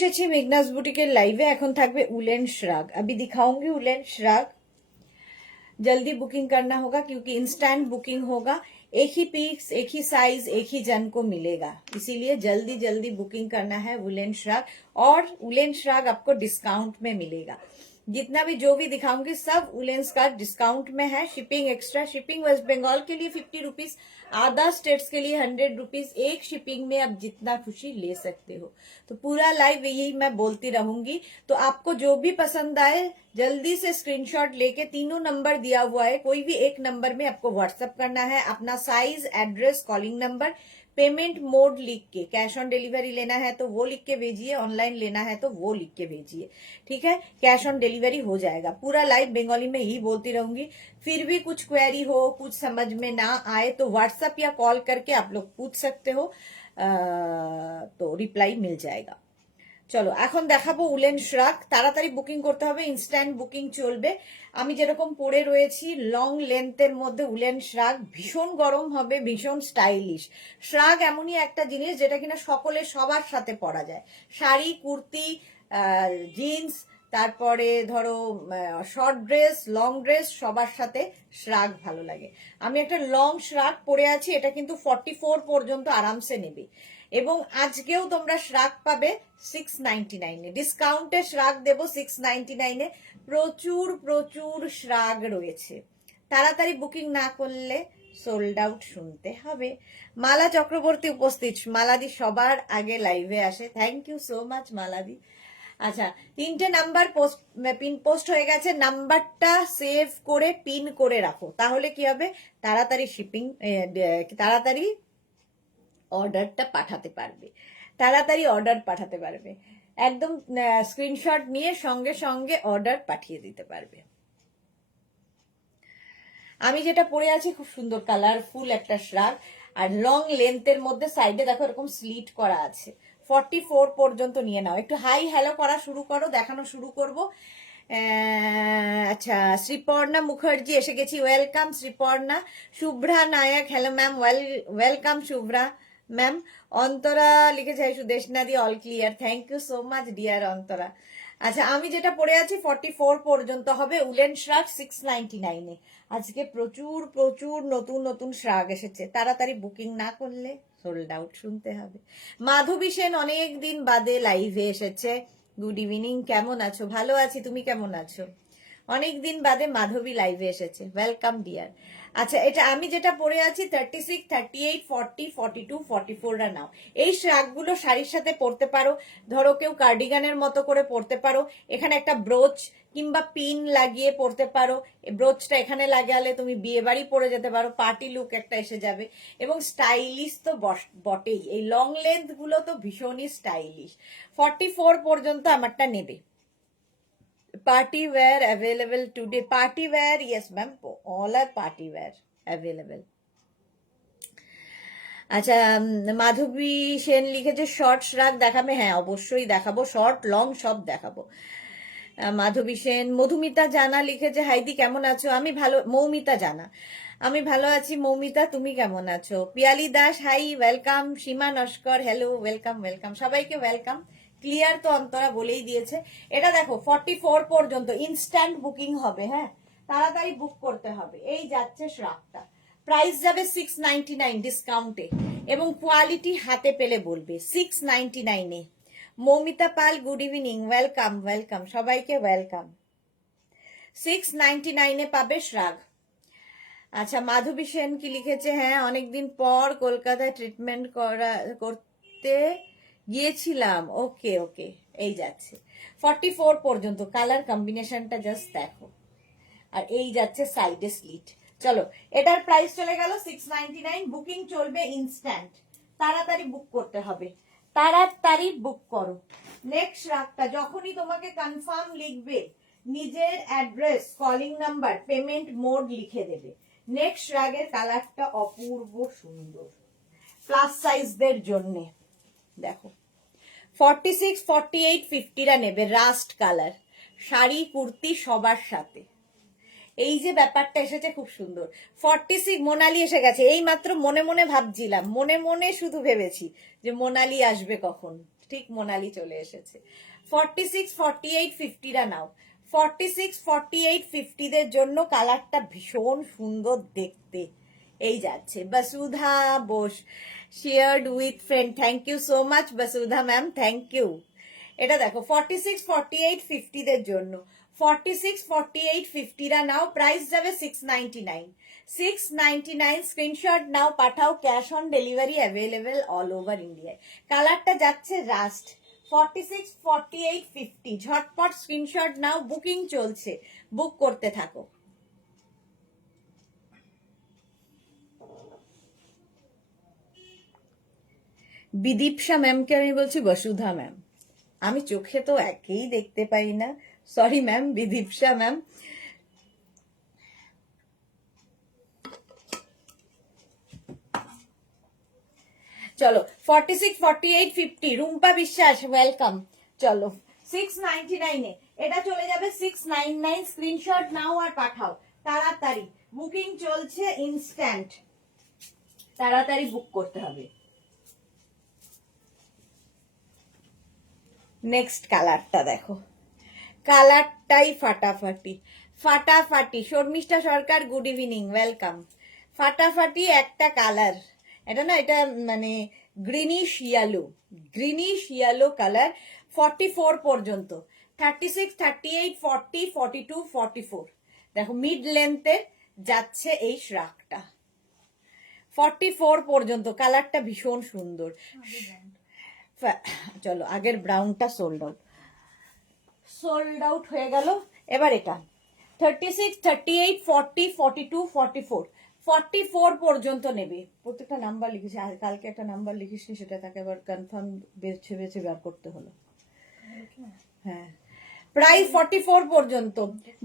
এসেছি মেঘনাস বুটিকের লাইভে। এখন থাকবে उलेन श्राग। अभी दिखाऊंगी उलेन श्राग। जल्दी बुकिंग करना होगा क्योंकि इंस्टेंट बुकिंग होगा। एक ही पीस, एक ही साइज, एक ही जन को मिलेगा, इसीलिए जल्दी जल्दी बुकिंग करना है उलेन श्राग। और उलेन श्राग आपको डिस्काउंट में मिलेगा। जितना भी जो भी दिखाऊंगी सब उलेंस का डिस्काउंट में है। Shipping extra, shipping West Bengal के लिए 50 रुपीज, अदर स्टेट्स के लिए 100 रुपीज। एक शिपिंग में आप जितना खुशी ले सकते हो। तो पूरा लाइव यही मैं बोलती रहूंगी। तो आपको जो भी पसंद आए जल्दी से स्क्रीनशॉट लेके, तीनों नंबर दिया हुआ है, कोई भी एक नंबर में आपको व्हाट्सएप करना है अपना size, address, calling number, payment mode लिख के। कैश ऑन डिलीवरी लेना है तो वो लिख के भेजिए, ऑनलाइन लेना है तो वो लिख के भेजिए, ठीक है। कैश ऑन डिलीवरी हो जाएगा। पूरा लाइव बंगाली में ही बोलती रहूंगी। फिर भी कुछ क्वेरी हो, कुछ समझ में ना आए तो व्हाट्सएप या कॉल करके आप लोग पूछ सकते हो, तो रिप्लाई मिल जाएगा। চলো এখন দেখাবো উলেন শ্রাগ। তাড়াতাড়ি বুকিং করতে হবে, ইনস্ট্যান্ট বুকিং চলবে। আমি যেরকম পরে রয়েছি লং লেন্থের মধ্যে উলেন শ্রাগ, ভীষণ গরম হবে, ভীষণ স্টাইলিশ। শ্রাগ এমনই একটা জিনিস যেটা কিনা সকলে সবার সাথে পরা যায়। শাড়ি, কুর্তি, জিন্স, তারপরে ধরো শর্ট ড্রেস, লং ড্রেস, সবার সাথে শ্রাগ ভালো লাগে। আমি একটা লং শ্রাগ পরে আছি, এটা কিন্তু 44 পর্যন্ত আরামসে নেবে। এবং আজকেও তোমরা শ্রাগ পাবে 699 এ, ডিসকাউন্টে শ্রাগ দেব 699 এ। প্রচুর প্রচুর শ্রাগ রয়েছে, তাড়াতাড়ি বুকিং না করলে সোল্ড আউট শুনতে হবে। মালা চক্রবর্তী উপস্থিত। মালাদি সবার আগে লাইভে আসে, থ্যাংক ইউ সো মাচ মালাদি। আচ্ছা, 3টে নাম্বার পিন পোস্ট হয়ে গেছে। নাম্বারটা সেভ করে পিন করে রাখো, তাহলে কি হবে, তাড়াতাড়ি শিপিং, তাড়াতাড়ি অর্ডারটা পাঠাতে পারবে, তাড়াতাড়ি অর্ডার পাঠাতে পারবে। একদম স্ক্রিনশট নিয়ে সঙ্গে সঙ্গে অর্ডার পাঠিয়ে দিতে পারবে। আমি যেটা পরে আছি খুব সুন্দর কালারফুল একটা শ্রাগ, আর লং লেন্থের মধ্যে সাইডে দেখো এরকম স্লিট করা আছে। 44 পর্যন্ত নিয়ে নাও। একটু হাই হ্যালো করা শুরু করো, দেখানো শুরু করব। আচ্ছা, শ্রীপর্ণা মুখার্জি এসে গেছি, welcome Shriparna. Shubhra Nayak, hello ma'am, welcome Shubhra ma'am. Antara লিখেছে Sudeshna di all clear, thank you so much dear Antara. আচ্ছা, আমি যেটা পরে আছি 44 পর্যন্ত হবে। উলেন শ্রাগ 699 এ। আজকে প্রচুর প্রচুর নতুন নতুন শ্রাগ এসেছে, তাড়াতাড়ি বুকিং না করলে সোল্ড আউট শুনতে হবে। মাধবী সেন অনেক দিন বাদে লাইভে এসেছে। গুড ইভিনিং, কেমন আছো? ভালো আছি, তুমি কেমন আছো? অনেক দিন বাদে মাধবী লাইভে এসেছে, ওয়েলকাম ডিয়ার। আচ্ছা, এটা আমি যেটা পরে আছি 36, 38, 40, 42, 44টা নাও। এই শ্রাগগুলো শাড়ির সাথে পরতে পারো, ধরো কেউ কার্ডিগানের মতো করে পরতে পারো। এখানে একটা ব্রোচ কিংবা পিন লাগিয়ে পরতে পারো। ব্রোচটা এখানে লাগালে তুমি বিয়ে বাড়ি পরে যেতে পারো, পার্টি লুক একটা এসে যাবে। এবং স্টাইলিশ তো বটেই, এই লং লেন্থ গুলো তো ভীষণই স্টাইলিশ। 44 পর্যন্ত আমারটা নেবে। Party wear available today. Party wear, yes ma'am, all are party wear available. আচ্ছা, মাধবী সেন লিখেছে শর্ট শ্রাগ দেখাবে। হ্যাঁ অবশ্যই দেখাবো, শর্ট লং সব দেখাবো। মাধবী সেন। মধুমিতা জানা লিখেছে হাইদি কেমন আছো? আমি ভালো। মৌমিতা জানা, আমি ভালো আছি। মৌমিতা তুমি কেমন আছো? Piyali Das hi, welcome. Seema Naskar hello, welcome welcome, সবাইকে ওয়েলকাম। ক্লিয়ার তো অন্তরা বলেই দিয়েছে। এটা দেখো 44 পর্যন্ত ইনস্ট্যান্ট বুকিং হবে, হ্যাঁ তাড়াতাড়ি বুক করতে হবে। এই যাচ্ছে শ্রাগটা, প্রাইস যাবে 699 ডিসকাউন্টে, এবং কোয়ালিটি হাতে পেলে বলবে 699 এ। Moumita Pal good evening, welcome welcome, সবাইকে ওয়েলকাম। 699 এ পাবে শ্রাগ। আচ্ছা, মাধবী সেন কি লিখেছে, হ্যাঁ অনেকদিন পর কলকাতায় ট্রিটমেন্ট করতে গিয়েছিলাম। ওকে ওকে, এই যাচ্ছে 44 পর্যন্ত। কালার কম্বিনেশনটা জাস্ট দেখো, আর এই যাচ্ছে সাইডে স্লিট। চলো, এটার প্রাইস চলে গেল 699। বুকিং চলবে ইনস্ট্যান্ট, তাড়াতাড়ি বুক করতে হবে, তাড়াতাড়ি বুক করো। নেক্সট রাতটা যখনই তোমাকে কনফার্ম লিখবে, নিজের address, calling number, payment mode লিখে দেবে। নেক্সট রাগের কালারটা অপূর্ব সুন্দর, প্লাস সাইজদের জন্য। দেখো 46, 48, 50রা নেবে, রাস্ট কালার, শাড়ি কুর্তি সবার সাথে। এই যে ব্যাপারটা এসেছে খুব সুন্দর। 46 মোনালি এসে গেছে, এই মাত্র মনে মনে ভাবছিলাম, মনে মনে শুধু ভেবেছি যে মোনালি আসবে কখন, ঠিক মোনালি চলে এসেছে। 46, 48, 50রা নাও। 46, 48, 50দের জন্য কালারটা ভীষণ সুন্দর দেখতে। এই যাচ্ছে Basudha Bose, shared with friend. Thank you so much Basudha ma'am, thank you. এটা দেখো 46, 48, 50দের জন্য। 46, 48, 50রা নাও, প্রাইস যাবে 699। 699 স্ক্রিনশট নাও, পাঠাও, cash on delivery available all over ইন্ডিয়ায়। কালারটা যাচ্ছে রাস্ট। 46, 48, 50 ঝটপট স্ক্রিনশট নাও, বুকিং চলছে, বুক করতে থাকো। বিদীপসা ম্যামকে আমি বলছি বসুধা ম্যাম, আমি চোখে তো একেই দেখতে পাই না, সরি ম্যাম, বিদীপসা ম্যাম। চলো 46, 48, 50 রুম্পা বিশ্বাস ওয়েলকাম। চলো 699 এটা চলে যাবে 699। স্ক্রিনশট নাও আর পাঠাও তাড়াতাড়ি, বুকিং চলছে ইনস্ট্যান্ট, তাড়াতাড়ি বুক করতে হবে। নেক্সট কালারটা দেখো, কালারটাই ফাটাফাটি ফাটাফাটি। শর্মিষ্ঠা সরকার গুড ইভিনিং, ওয়েলকাম। ফাটাফাটি একটা কালার, এটা না, এটা মানে greenish yellow, greenish yellow colour. 44 পর্যন্ত, 36, 38, 40, 42, 44 দেখো মিড লেন্থের যাচ্ছে এই শ্রাকটা। 44 পর্যন্ত কালারটা ভীষণ সুন্দর। চলো আগের ব্রাউনটা সোল্ড আউট, সোল্ড আউট হয়ে গেল। এবার এটা 36, 38, 40, 42, 44 44 পর্যন্ত নেবে। প্রত্যেকটা নাম্বার লিখেছি, আর কালকে একটা নাম্বার লিখিস নি, সেটা তাকে আবার কনফার্ম বেছে বেছে বার করতে হলো। হ্যাঁ, প্রাইস 44 পর্যন্ত।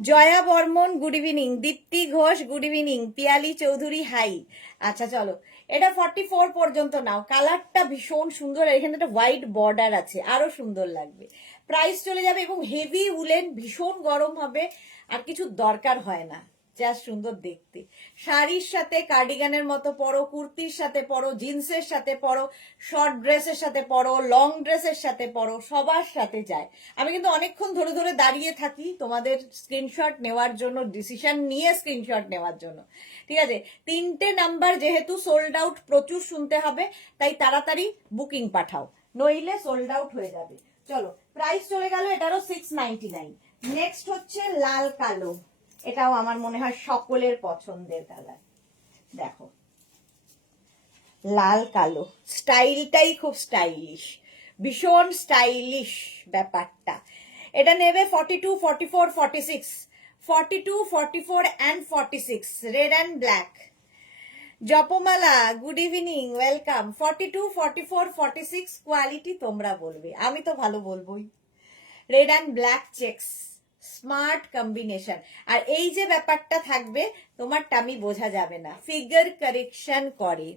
Jaya Barman good evening, Dipti Ghosh good evening, Piyali Chowdhury hi. আচ্ছা চলো, এটা 44 পর্যন্ত নাও। কালারটা ভীষণ সুন্দর, এখানে একটা হোয়াইট বর্ডার আছে, আরো সুন্দর লাগবে। প্রাইস চলে যাবে, এবং হেভি উলেন, ভীষণ গরম হবে, আর কিছু দরকার হয় না, যা সুন্দর দেখতে। শাড়ির সাথে কার্ডিগানের মতো পরো, কুর্তির সাথে পরো, জিন্সের সাথে পরো, শর্ট ড্রেসের সাথে পরো, লং ড্রেসের সাথে পরো, সবার সাথে যায়। আমি কিন্তু অনেকক্ষণ ধরে ধরে দাঁড়িয়ে থাকি তোমাদের স্ক্রিনশট নেওয়ার জন্য, ডিসিশন নিয়ে স্ক্রিনশট নেওয়ার জন্য, ঠিক আছে। 3টে নাম্বার যেহেতু সোল্ড আউট প্রচুর শুনতে হবে, তাই তাড়াতাড়ি বুকিং পাঠাও, নইলে সোল্ড আউট হয়ে যাবে। চলো, প্রাইস চলে গেল এটারও 699। নেক্সট হচ্ছে লাল কালো, এটাও আমার মনে হয় সকলের পছন্দের কালার। দেখো লাল কালো, স্টাইলটাই খুব স্টাইলিশ, ভীষণ স্টাইলিশ ব্যাপারটা। এটা নেবে 42, 44, 46, 42, 44 and 46, red and black. Japamala good evening, welcome. 42, 44, 46 quality তোমরা বলবে, আমি তো ভালো বলবোই। Red and black checks, smart combination. আর এই যে ব্যাপারটা থাকবে, তোমার টামি বোঝা যাবে না, ফিগার কারেকশন করে।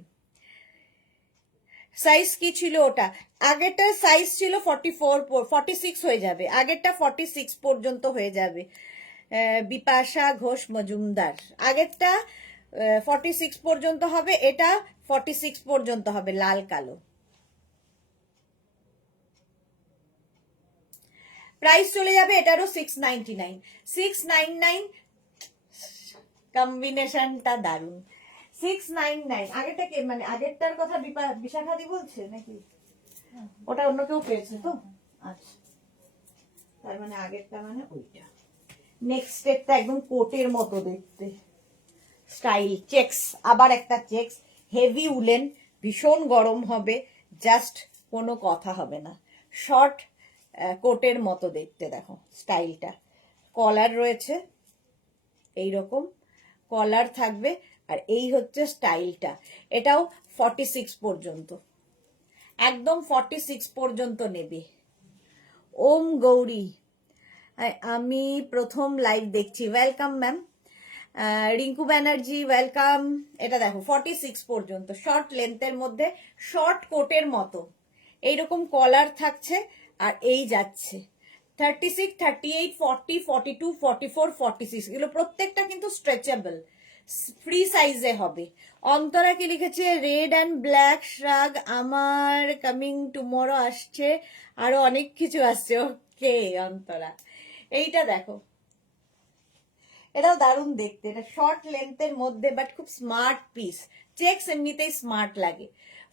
সাইজ কি ছিল ওটা? আগেরটা সাইজ ছিল 44, 46 হয়ে যাবে, আগেরটা 46 পর্যন্ত হয়ে যাবে। বিপাশা ঘোষ মজুমদার, আগেরটা 46 পর্যন্ত হবে, এটা 46 পর্যন্ত হবে, লাল কালো। প্রাইস চলে যাবে এটারও 699। 699, কম্বিনেশনটা দারুন। 699, আগেরটা কে, মানে আগেরটার কথা বিশাখাদি বলছে নাকি? ওটা অন্য কেউ পেয়েছে তো? আচ্ছা, তার মানে আগেরটা মানে ওইটা। নেক্সট একটা একদম কোটের মতো দেখতে, স্টাইল চেক্স, আবার একটা চেক্স, হেভি উলেন, ভীষণ গরম হবে, জাস্ট কোনো কথা হবে না, শর্ট কোটের মতো দেখতে। দেখো স্টাইলটা, কলার রয়েছে এইরকম, কলার থাকবে, আর এই হচ্ছে স্টাইলটা। এটাও 46 পর্যন্ত, একদম 46 পর্যন্ত নেবে। ওম গৌরী, আমি প্রথম লাইভ দেখছি, welcome ma'am. Rinku Banerjee welcome. এটা দেখো 46 পর্যন্ত, শর্ট লেন্থের মধ্যে, শর্ট কোটের মতো, এইরকম কলার থাকছে, আর এই যাচ্ছে 36, 38, 40, 42, 44, 46, এগুলো প্রত্যেকটা কিন্তু স্ট্রেচেবল, ফ্রি সাইজে হবে। অন্তরা কি লিখেছে, রেড অ্যান্ড ব্ল্যাক শ্রাগ আমার কামিং টুমরো আসছে, আরো অনেক কিছু আসছে। ওকে অন্তরা, এইটা দেখো, এটাও দারুণ দেখতে, এটা শর্ট লেন্থের মধ্যে বাট খুব স্মার্ট পিস। চেকস এমনিতেই স্মার্ট লাগে।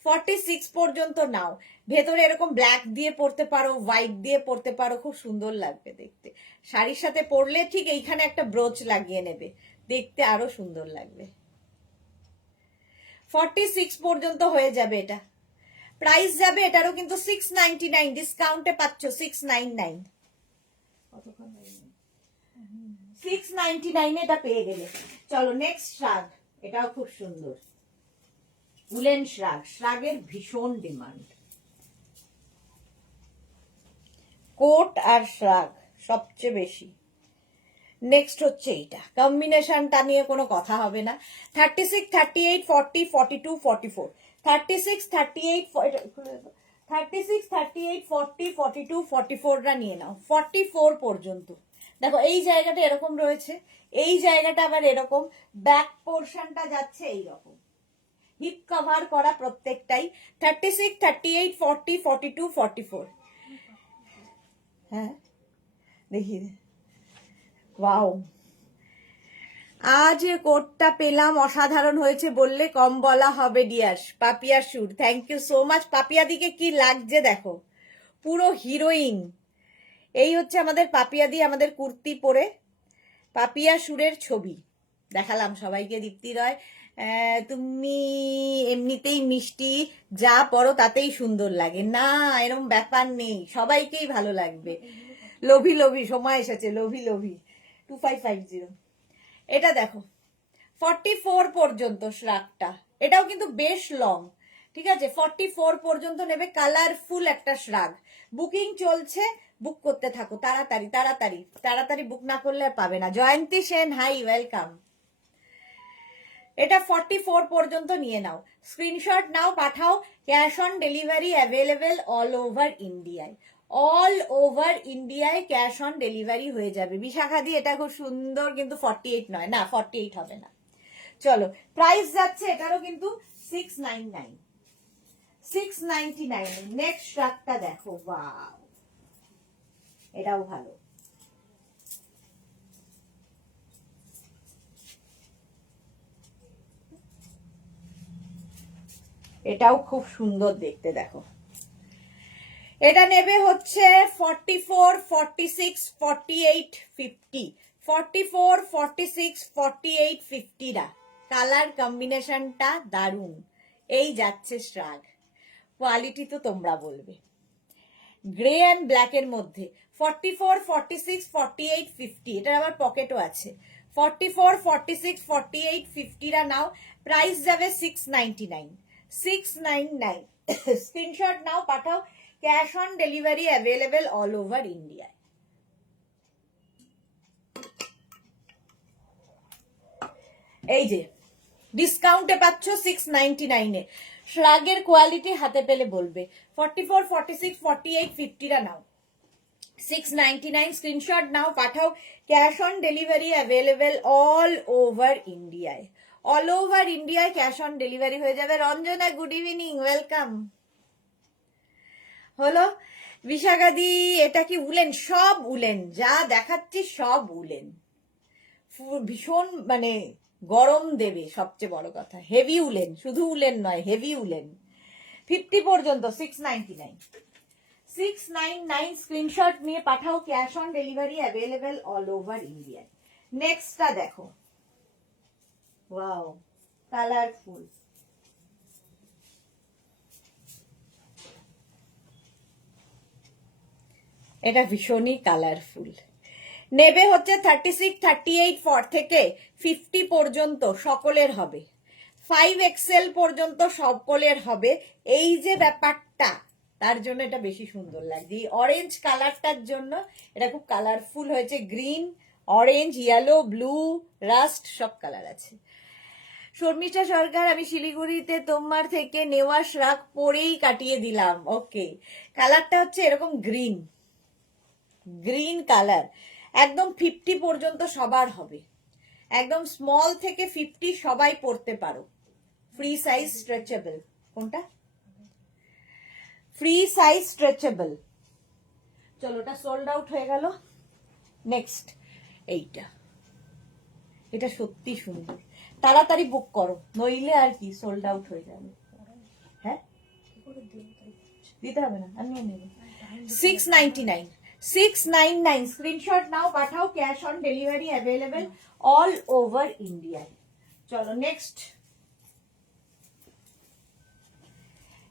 46 পর্যন্ত নাও। ভেতরে এরকম ব্ল্যাক দিয়ে পরতে পারো, হোয়াইট দিয়ে পরতে পারো, খুব সুন্দর লাগবে দেখতে। শাড়ির সাথে পরলে ঠিক এইখানে একটা ব্রোচ লাগিয়ে নেবে, দেখতে আরো সুন্দর লাগবে। 46 পর্যন্ত হয়ে যাবে এটা। প্রাইস যাবে এটারও কিন্তু 699, ডিসকাউন্টে পাচ্ছ 699। কতক্ষণ 699 এটা পেয়ে গেলে। চলো নেক্সট শ্রাগ, এটাও খুব সুন্দর। উলেন শ্রাগ, শ্রাগের ভীষণ ডিমান্ড। কোট আর শ্রাগ সবচেয়ে বেশি। নেক্সট হচ্ছে এইটা, কম্বিনেশনটা নিয়ে কোনো কথা হবে না। 36, 38, 40, 42, 44, 36, 38, 36, 38, 40, 42, 44টা নিয়ে নাও। 44 পর্যন্ত দেখো, এই জায়গাটা এরকম রয়েছে, এই জায়গাটা আবার এরকম, ব্যাক পোর্শনটা যাচ্ছে এইরকম, হিপ কভার করা প্রত্যেকটাই। 36, 38, 40, 42, 44। হ্যাঁ দেখি, ওয়াও, আজ কোটটা পেলাম, অসাধারণ হয়েছে বললে কম বলা হবে dear. Papiya Sut, thank you so much. Papiya দিকে কি লাগছে দেখো, পুরো হিরোইন। এই হচ্ছে আমাদের পাপিয়া দি, আমাদের কুর্তি পরে পাপিয়া সুরের ছবি দেখালাম সবাইকে। দীপ্তি রয়, তুমি এমনিতেই মিষ্টি, যা পরো তাতেই সুন্দর লাগে না, এরকম ব্যাপার নেই, সবাইকেই ভালো লাগবে। লোভি লোভি সময় এসেছে, লোভি লোভি। 2550। এটা দেখো 44 পর্যন্ত শ্রাগটা, এটাও কিন্তু বেশ লং, ঠিক আছে। 44 পর্যন্ত নেবে, কালারফুল একটা শ্রাগ। বুকিং চলছে, বুক করতে থাকো তাড়াতাড়ি তাড়াতাড়ি তাড়াতাড়ি, বুক না করলে আর পাবে না। Jayanti Sen, hi, welcome. এটা 44 পর্যন্ত নিয়ে নাও, স্ক্রিনশট নাও, পাঠাও। Cash on delivery available all over ইন্ডিয়ায়, অল ওভার ইন্ডিয়ায় ক্যাশ অন ডেলিভারি হয়ে যাবে। বিশাখাদি এটা খুব সুন্দর, কিন্তু 48 নয়, না 48 হবে না। চলো প্রাইস যাচ্ছে এটারও কিন্তু 699, 699। নেক্সট শ্রাগটা দেখো, ওয়াও, এটাও ভালো। এটাও খুব সুন্দর দেখতে, দেখো। এটা নেবে হচ্ছে 44, 46, 48, 50, 44, 46, 48, 50 রা। কালার কম্বিনেশনটা দারুণ। এই যাচ্ছে শ্রাগ, কোয়ালিটি তো তোমরা বলবে। গ্রে অ্যান্ড ব্ল্যাক এর মধ্যে 44, 46, 48, 50, এটার আবার পকেটও আছে। 44, 46, 48, 50 রা নাও। প্রাইস যাবে 699, 699। স্ক্রিনশট নাও, পাঠাও। Cash on delivery available all over ইন্ডিয়ায়। এই যে ডিসকাউন্টে পাচ্ছ 699 এ। শ্রাগের কোয়ালিটি হাতে পেলে বলবে। 44, 46, 48, 50 রা নাও, 699। স্ক্রিনশট নাও, পাঠাও। Cash on delivery available all over ইন্ডিয়ায়, অল ওভার ইন্ডিয়ায় ক্যাশ অন ডেলিভারি হয়ে যাবে। Ranjana, good evening, welcome. হলো বিশাখাদি, এটা কি উলেন? সব উলেন, যা দেখাচ্ছি সব উলেন। ভীষণ মানে গরম দেবে, সবচেয়ে বড় কথা। হেভি উলেন, শুধু উলেন নয়, হেভি উলেন। 50 পর্যন্ত 699, 699। স্ক্রিনশট নিয়ে পাঠাও। Cash on delivery available all over ইন্ডিয়ায়। নেক্সটটা দেখো, ওয়াও, কালারফুল। এটা ভীষণই কালারফুল। নেবে হচ্ছে 36, 38 থেকে 50 পর্যন্ত সকলের হবে, 5XL পর্যন্ত সকলের হবে। এই যে ব্যাপারটা, তার জন্য এটা বেশি সুন্দর লাগছে। এই অরেঞ্জ কালারটার জন্য এটা খুব কালারফুল হয়েছে। Green, orange, yellow, blue, rust সব কালার আছে। শর্মিষ্ঠা সরকার, আমি শিলিগুড়িতে তোমার থেকে নেওয়া শ্রাগ পরেই কাটিয়ে দিলাম। ওকে, কালারটা হচ্ছে এরকম গ্রিন, গ্রিন কালার, একদম 50 পর্যন্ত সবার হবে। একদম স্মল থেকে 50 সবাই পড়তে পারো। Free size stretchable. কোনটা? Free size stretchable. চলো ওটা সোল্ড আউট হয়ে গেল। নেক্সট এইটা, এটা সত্যি সুন্দর, তাড়াতাড়ি বুক করো, নইলে আর কি সোল্ড আউট হয়ে যাবে। হ্যাঁ দিতে হবে না, আমি নেব। 699, 699 স্ক্রিনশট নাও, পাঠাও, cash on delivery available all over India. চলো নেক্সট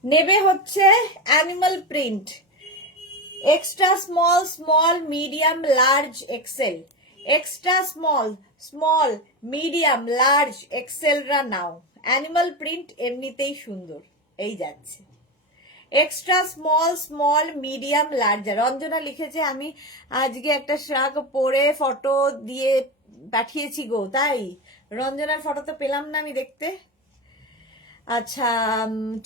নেবে হচ্ছে animal print, extra small, small, medium, large, XL. Extra small, small, medium, large, XL রা নাও। অ্যানিমাল প্রিন্ট এমনিতেই সুন্দর, এই যাচ্ছে। Extra small, small, medium, large. Ranjana লিখেছে আমি আজকে একটা শাক পরে ফটো দিয়ে পাঠিয়েছি গো, তাই? রঞ্জনার ফটো তো পেলাম না আমি দেখতে। আচ্ছা,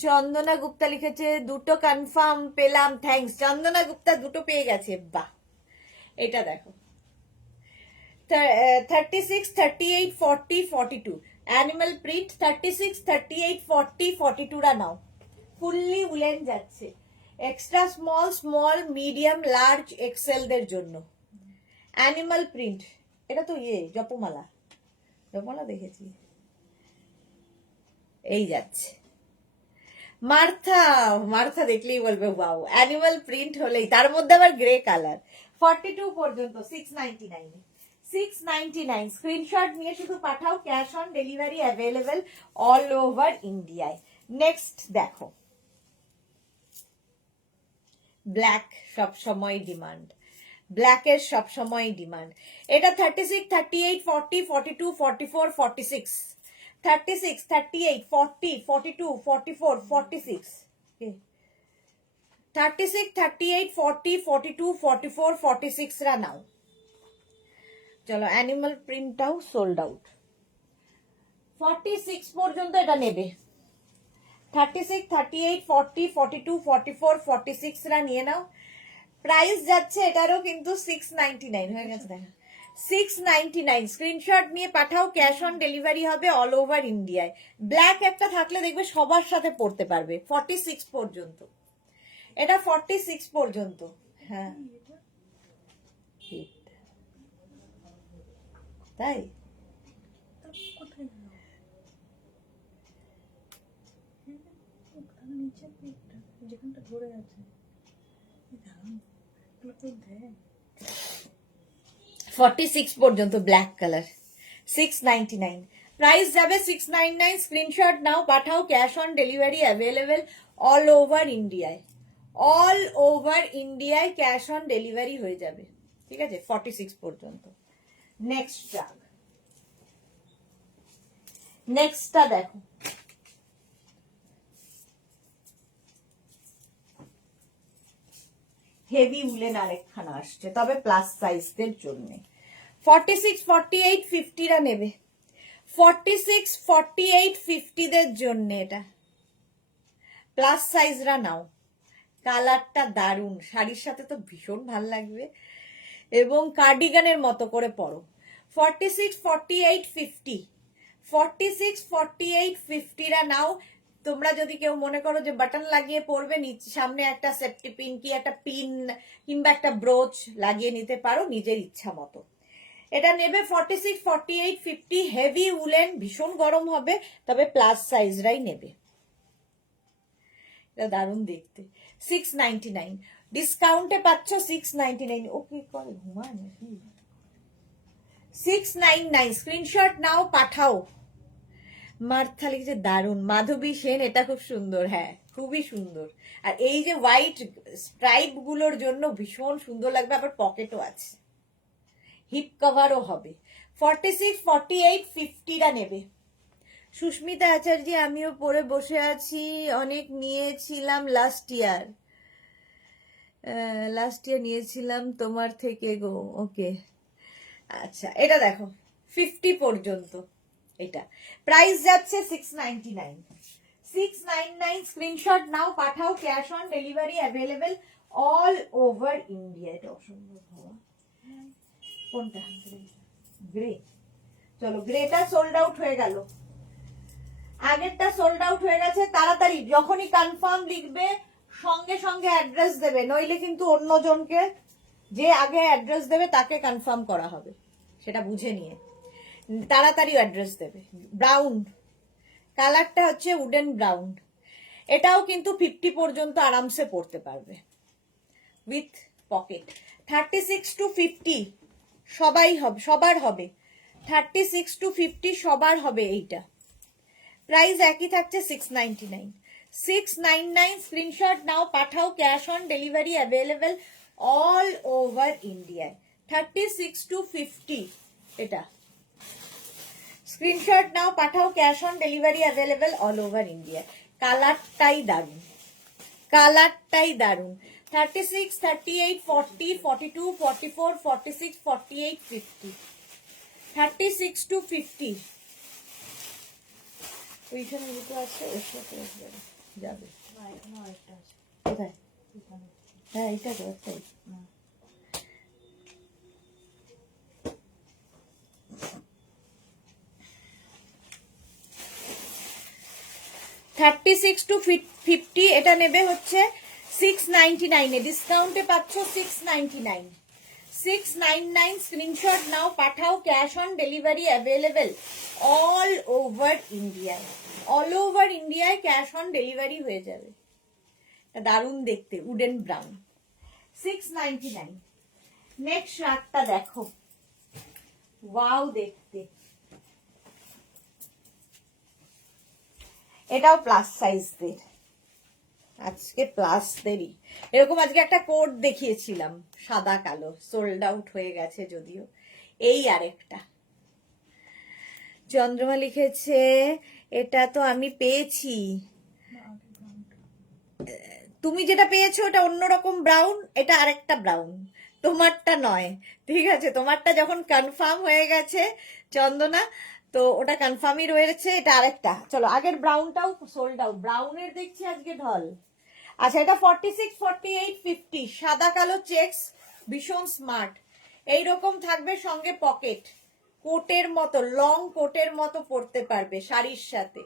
চন্দনা গুপ্তা লিখেছে দুটো কনফার্ম পেলাম, থ্যাঙ্কস। চন্দনা গুপ্তা দুটো পেয়ে গেছে, বাহ। এটা দেখো 36, 38, 40, 42 অ্যানিমাল প্রিন্ট। 36, 38, 40, 42 রা নাও, ফুললি উলেন যাচ্ছে। Extra small, small, medium, large, XL দের জন্য অ্যানিমাল প্রিন্ট। এটা তো জপমালা, জপমালা দেখেছি, এই যাচ্ছে। মার্থা, মার্থা দেখলেই বলবে ওয়াও, অ্যানিমাল প্রিন্ট হলেই, তার মধ্যে আবার গ্রে কালার। 42 পর্যন্ত 699, 699 স্ক্রিনশট নিয়ে শুধু পাঠাও, cash on delivery available all over ইন্ডিয়ায়। নেক্সট দেখো, ব্ল্যাক সব সময় ডিমান্ড, ব্ল্যাকের সব সময় ডিমান্ড। এটা 36, 38, 40, 42, 44, 46, 36, 38, 40, 42, 44, 46, 36, 38, 40, 42, 44, 46 রা নাও। চলো অ্যানিমাল প্রিন্টটাও সোল্ড আউট। 46 পর্যন্ত এটা নেবে। 36, 38, 40, 42, 44, 46 রা নিয়ে নাও। প্রাইস যাচ্ছে এটারও কিন্তু 699 হয়ে গেছে, দেখা 699 স্ক্রিনশট নিয়ে পাঠাও, ক্যাশ অন ডেলিভারি হবে অল ওভার ইন্ডিয়ায়। ব্ল্যাক একটা থাকলে দেখবে সবার সাথে পড়তে পারবে। 46 পর্যন্ত, এটা 46 পর্যন্ত। হ্যাঁ তাই যেখানটা ধরে আছে 46 পর্যন্ত ব্ল্যাক কালার 699 প্রাইস যাবে 699 স্ক্রিনশট নাও পাঠাও cash on delivery available all over ইন্ডিয়ায় অল ওভার ইন্ডিয়ায় ক্যাশ অন ডেলিভারি হয়ে যাবে ঠিক আছে 46 পর্যন্ত নেক্সটটা দেখো হেভি উলেন আরেকখানা আসছে তবে প্লাস সাইজদের জন্য 46 48 50 রা নেবে 46 48 50 দের জন্য এটা প্লাস সাইজরা নাও কালারটা দারুন শাড়ির সাথে তো ভীষণ ভাল লাগবে এবং কার্ডিগানের মতো করে পরো 46 48 50 46 48 50 রা নাও তোমরা যদি কেউ মনে করো যে বাটন লাগিয়ে পরবে নিচে সামনে একটা সেফটি পিন কি একটা পিন কিংবা একটা ব্রোচ লাগিয়ে নিতে পারো নিজের ইচ্ছা মতো এটা নেবে 46 48 50 হেভি উলেন ভীষণ গরম হবে তবে প্লাস সাইজরাই নেবে এটা দারুণ দেখতে 699 ডিসকাউন্টে পাচ্ছ 699 ও কি করে ঘুমায় নাকি 699 স্ক্রিনশট নাও পাঠাও মার্থা লিখছে দারুণ মাধবী সেন এটা খুব সুন্দর হ্যাঁ খুবই সুন্দর আর এই যে হোয়াইট স্ট্রাইপ গুলোর জন্য ভীষণ সুন্দর লাগবে আবার পকেটও আছে হিপ কভারও হবে 46 48 50 টা নেবে সুস্মিতা আচার্য আমিও পরে বসে আছি অনেক নিয়েছিলাম লাস্ট ইয়ার নিয়েছিলাম তোমার থেকে গো ওকে আচ্ছা এটা দেখো 50 পর্যন্ত এটা প্রাইস যাচ্ছে 699 699 স্ক্রিনশট নাও পাঠাও cash on delivery available all over India এটা অসম্ভব হওয়া কোনটা গ্রে চলো গ্রেটা সোল্ড আউট হয়ে গেল, আগেরটা সোল্ড আউট হয়ে গেছে। তাড়াতাড়ি যখনই কনফার্ম লিখবে সঙ্গে সঙ্গে অ্যাড্রেস দেবে, নইলে কিন্তু অন্যজনকে, যে আগে অ্যাড্রেস দেবে তাকে কনফার্ম করা হবে, সেটা বুঝে নিয়ে তাড়াতাড়ি অ্যাড্রেস দেবে। ব্রাউন কালারটা হচ্ছে উডেন ব্রাউন, এটাও কিন্তু 50 পর্যন্ত আরামসে পড়তে পারবে উইথ পকেট। 36 to 50 সবাই হবে, সবার হবে। 36 to 50 সবার হবে। এইটা প্রাইস একই থাকছে 699। 699 স্ক্রিনশট নাও, পাঠাও, cash on delivery available all over ইন্ডিয়ায়। 36 to 50 এটা স্ক্রিনশট নাও, পাঠাও, cash on delivery available all over India. কালারটাই দারুন, কালারটাই দারুন। 36, 38, 40, 42, 44, 46, 48, 50। 36 to 50 ওইখানে দুটো আছে, ওর সাথে যাবে। কোথায়? হ্যাঁ এইটা তো একটাই। 36 to 50 এটা নেবে হচ্ছে 699 এ, ডিসকাউন্টে পাচ্ছ 699। 699 স্ক্রিনশট নাও, পাঠাও, cash on delivery available all over ইন্ডিয়ায়। অল ওভার ইন্ডিয়ায় ক্যাশ অন ডেলিভারি হয়ে যাবে। দারুণ দেখতে, উডেন ব্রাউন, 699। নেক্সট রাতটা দেখো, ওয়াও দেখতে। এটাও প্লাস সাইজদের, আজকে প্লাসদেরই। এরকম আজকে একটা কোট দেখিয়েছিলাম সাদা কালো, সোল্ড আউট হয়ে গেছে যদিও। এই আরেকটা চন্দ্রমা লিখেছে এটা তো আমি পেয়েছি, তুমি যেটা পেয়েছো ওটা অন্যরকম ব্রাউন, এটা আরেকটা ব্রাউন, তোমারটা নয়। ঠিক আছে, তোমারটা যখন কনফার্ম হয়ে গেছে চন্দনা, তো ওটা কনফার্মই রয়েছে, এটা আরেকটা। চলো আগের ব্রাউনটাও সোল্ড আউট, ব্রাউনের দেখছি আজকে ঢল। আচ্ছা এটা 46, 48, 50 সাদা কালো চেকস, ভীষণ স্মার্ট। এইরকম থাকবে, সঙ্গে পকেট, কোটের মতো, লং কোটের মতো পরতে পারবে শাড়ির সাথে,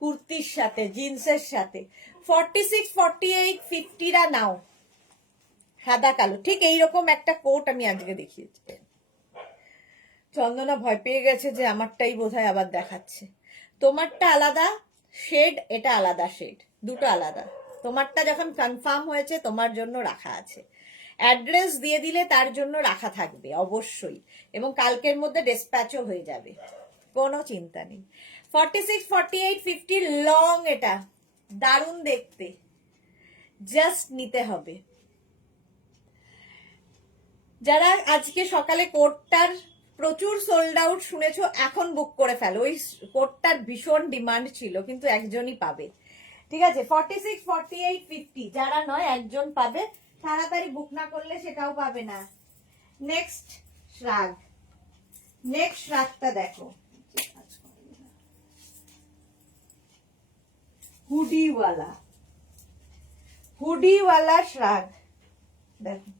কুর্তির সাথে, জিন্সের সাথে। 46, 48, 50রা নাও, সাদা কালো ঠিক এইরকম একটা কোট আমি আজকে দেখিয়েছি। চন্দনা ভয় পেয়ে গেছে যে আমারটাই বোধহয় আবার দেখাচ্ছে। তোমারটা আলাদা শেড, এটা আলাদা শেড, দুটো আলাদা। তোমারটা যখন কনফার্ম হয়েছে তোমার জন্য রাখা আছে, অ্যাড্রেস দিয়ে দিলে তার জন্য রাখা থাকবে অবশ্যই, এবং কালকের মধ্যে ডিসপ্যাচও হয়ে যাবে, কোনো চিন্তা নেই। 46, 48, 50 লং, এটা দারুণ দেখতে, জাস্ট নিতে হবে। যারা আজকে সকালে কোটটার প্রচুর সোল্ড আউট শুনেছো, এখন বুক করে ফেলো, ওই কোটটার ভীষণ ডিমান্ড ছিল, কিন্তু একজনই পাবে। ঠিক আছে, 46, 48, 50 যারা নয় একজন পাবে, তাড়াতাড়ি বুক না করলে সেটাও পাবে না। নেক্সট শ্রাগ, নেক্সট শ্রাগটা দেখো, হুডিওয়ালা, হুডিওয়ালা শ্রাগ দেখো।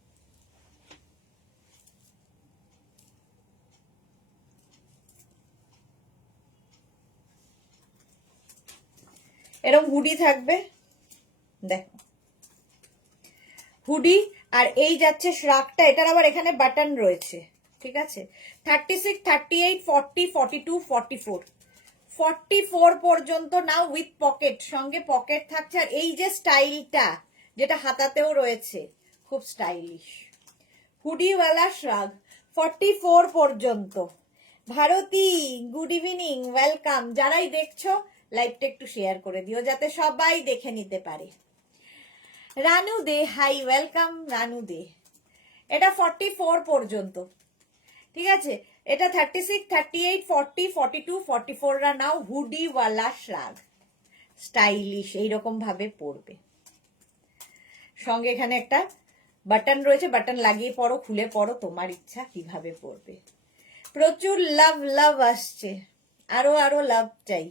এরকম হুডি থাকবে, দেখো হুডি, আর এই যাচ্ছে শ্রাগটা, এটার আবার এখানে বাটন রয়েছে। ঠিক আছে, 36, 38, 40, 42, 44 44 পর্যন্ত নাও উইথ পকেট, সঙ্গে পকেট থাকছে। আর এই যে স্টাইলটা, যেটা হাতাতেও রয়েছে, খুব স্টাইলিশ হুডিওয়ালা শ্রাগ, 44 পর্যন্ত। Bharati good evening, welcome. যারাই দেখছো লাইভটা একটু শেয়ার করে দিও যাতে সবাই দেখে নিতে পারে। রানু দে, হাই, ওয়েলকাম রানু দে। এটা 44 পর্যন্ত। ঠিক আছে, এটা 36, 38, 40, 42, 44রা নাও, হুডিওয়ালা শ্রাগ, স্টাইলিশ এইরকম ভাবে পরবে। সঙ্গে এখানে একটা বাটন রয়েছে, বাটন লাগিয়ে পরো, খুলে পরো, তোমার ইচ্ছা কিভাবে পরবে। প্রচুর লাভ লাভ আসছে, আরো আরো লাভ চাই।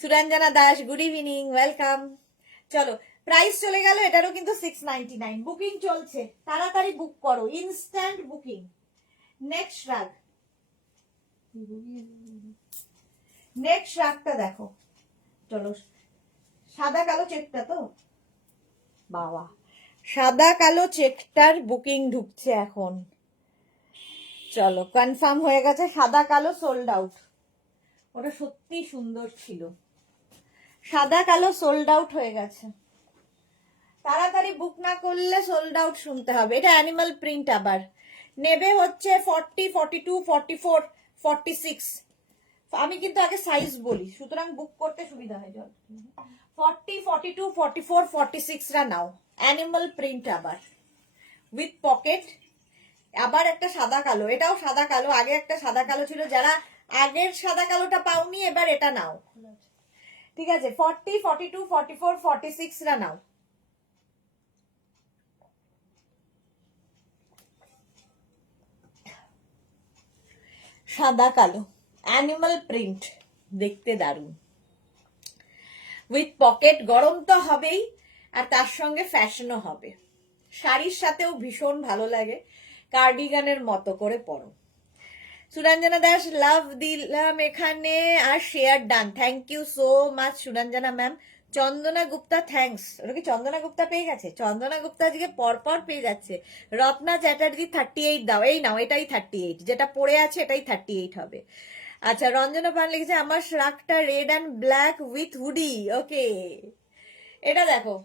Suranjana Das, good evening, welcome. চলো প্রাইস চলে গেল, এটারও কিন্তু 699। বুকিং চলছে, তাড়াতাড়ি বুক করো, instant booking. Next rug, next শ্রাগটা দেখো, চলো সাদা কালো চেকটা তো, বাবা সাদা কালো চেকটার বুকিং ঢুকছে এখন। চলো কনফার্ম হয়ে গেছে, সাদা কালো সোল্ড আউট। ওটা সত্যি সুন্দর ছিল, সাদা কালো সোল্ড আউট হয়ে গেছে। তাড়াতাড়ি বুক না করলে সোল্ড আউট শুনতে হবে। এটা অ্যানিমাল প্রিন্ট, আবার নেবে হচ্ছে 40, 42, 44, 46। আমি কিন্তু আগে সাইজ বলি, সুতরাং বুক করতে সুবিধা হয়। 40, 42, 44, 46 রা নাও। অ্যানিমাল প্রিন্ট আবার উইথ পকেট। আবার একটা সাদা কালো, এটাও সাদা কালো, আগে একটা সাদা কালো ছিল, যারা আগের সাদা কালোটা পাওনি এবার এটা নাও, ঠিক আছে? 40, 42, 44, 46 রা নাও। সাদা কালো অ্যানিমাল প্রিন্ট, দেখতে দারুণ, উইথ পকেট। গরম তো হবেই, আর তার সঙ্গে ফ্যাশনও হবে, শাড়ির সাথেও ভীষণ ভালো লাগে, কার্ডিগানের মতো করে পরো। সুরঞ্জনা দাস লাভ দিলাম এখানে, আর share done, thank you so much Suranjana ma'am. Chandana Gupta thanks. ওরা কি চন্দনা গুপ্তা পেয়ে গেছে? চন্দনা গুপ্তা আজকে পরপর পেয়ে যাচ্ছে। রত্না চ্যাটার্জি 38 দাও, এই নাও, এটাই 38, যেটা পড়ে আছে এটাই 38 হবে। আচ্ছা, রঞ্জনা পান লিখেছে আমার শ্রাগটা red and black with hoodie. Okay, এটা দেখো,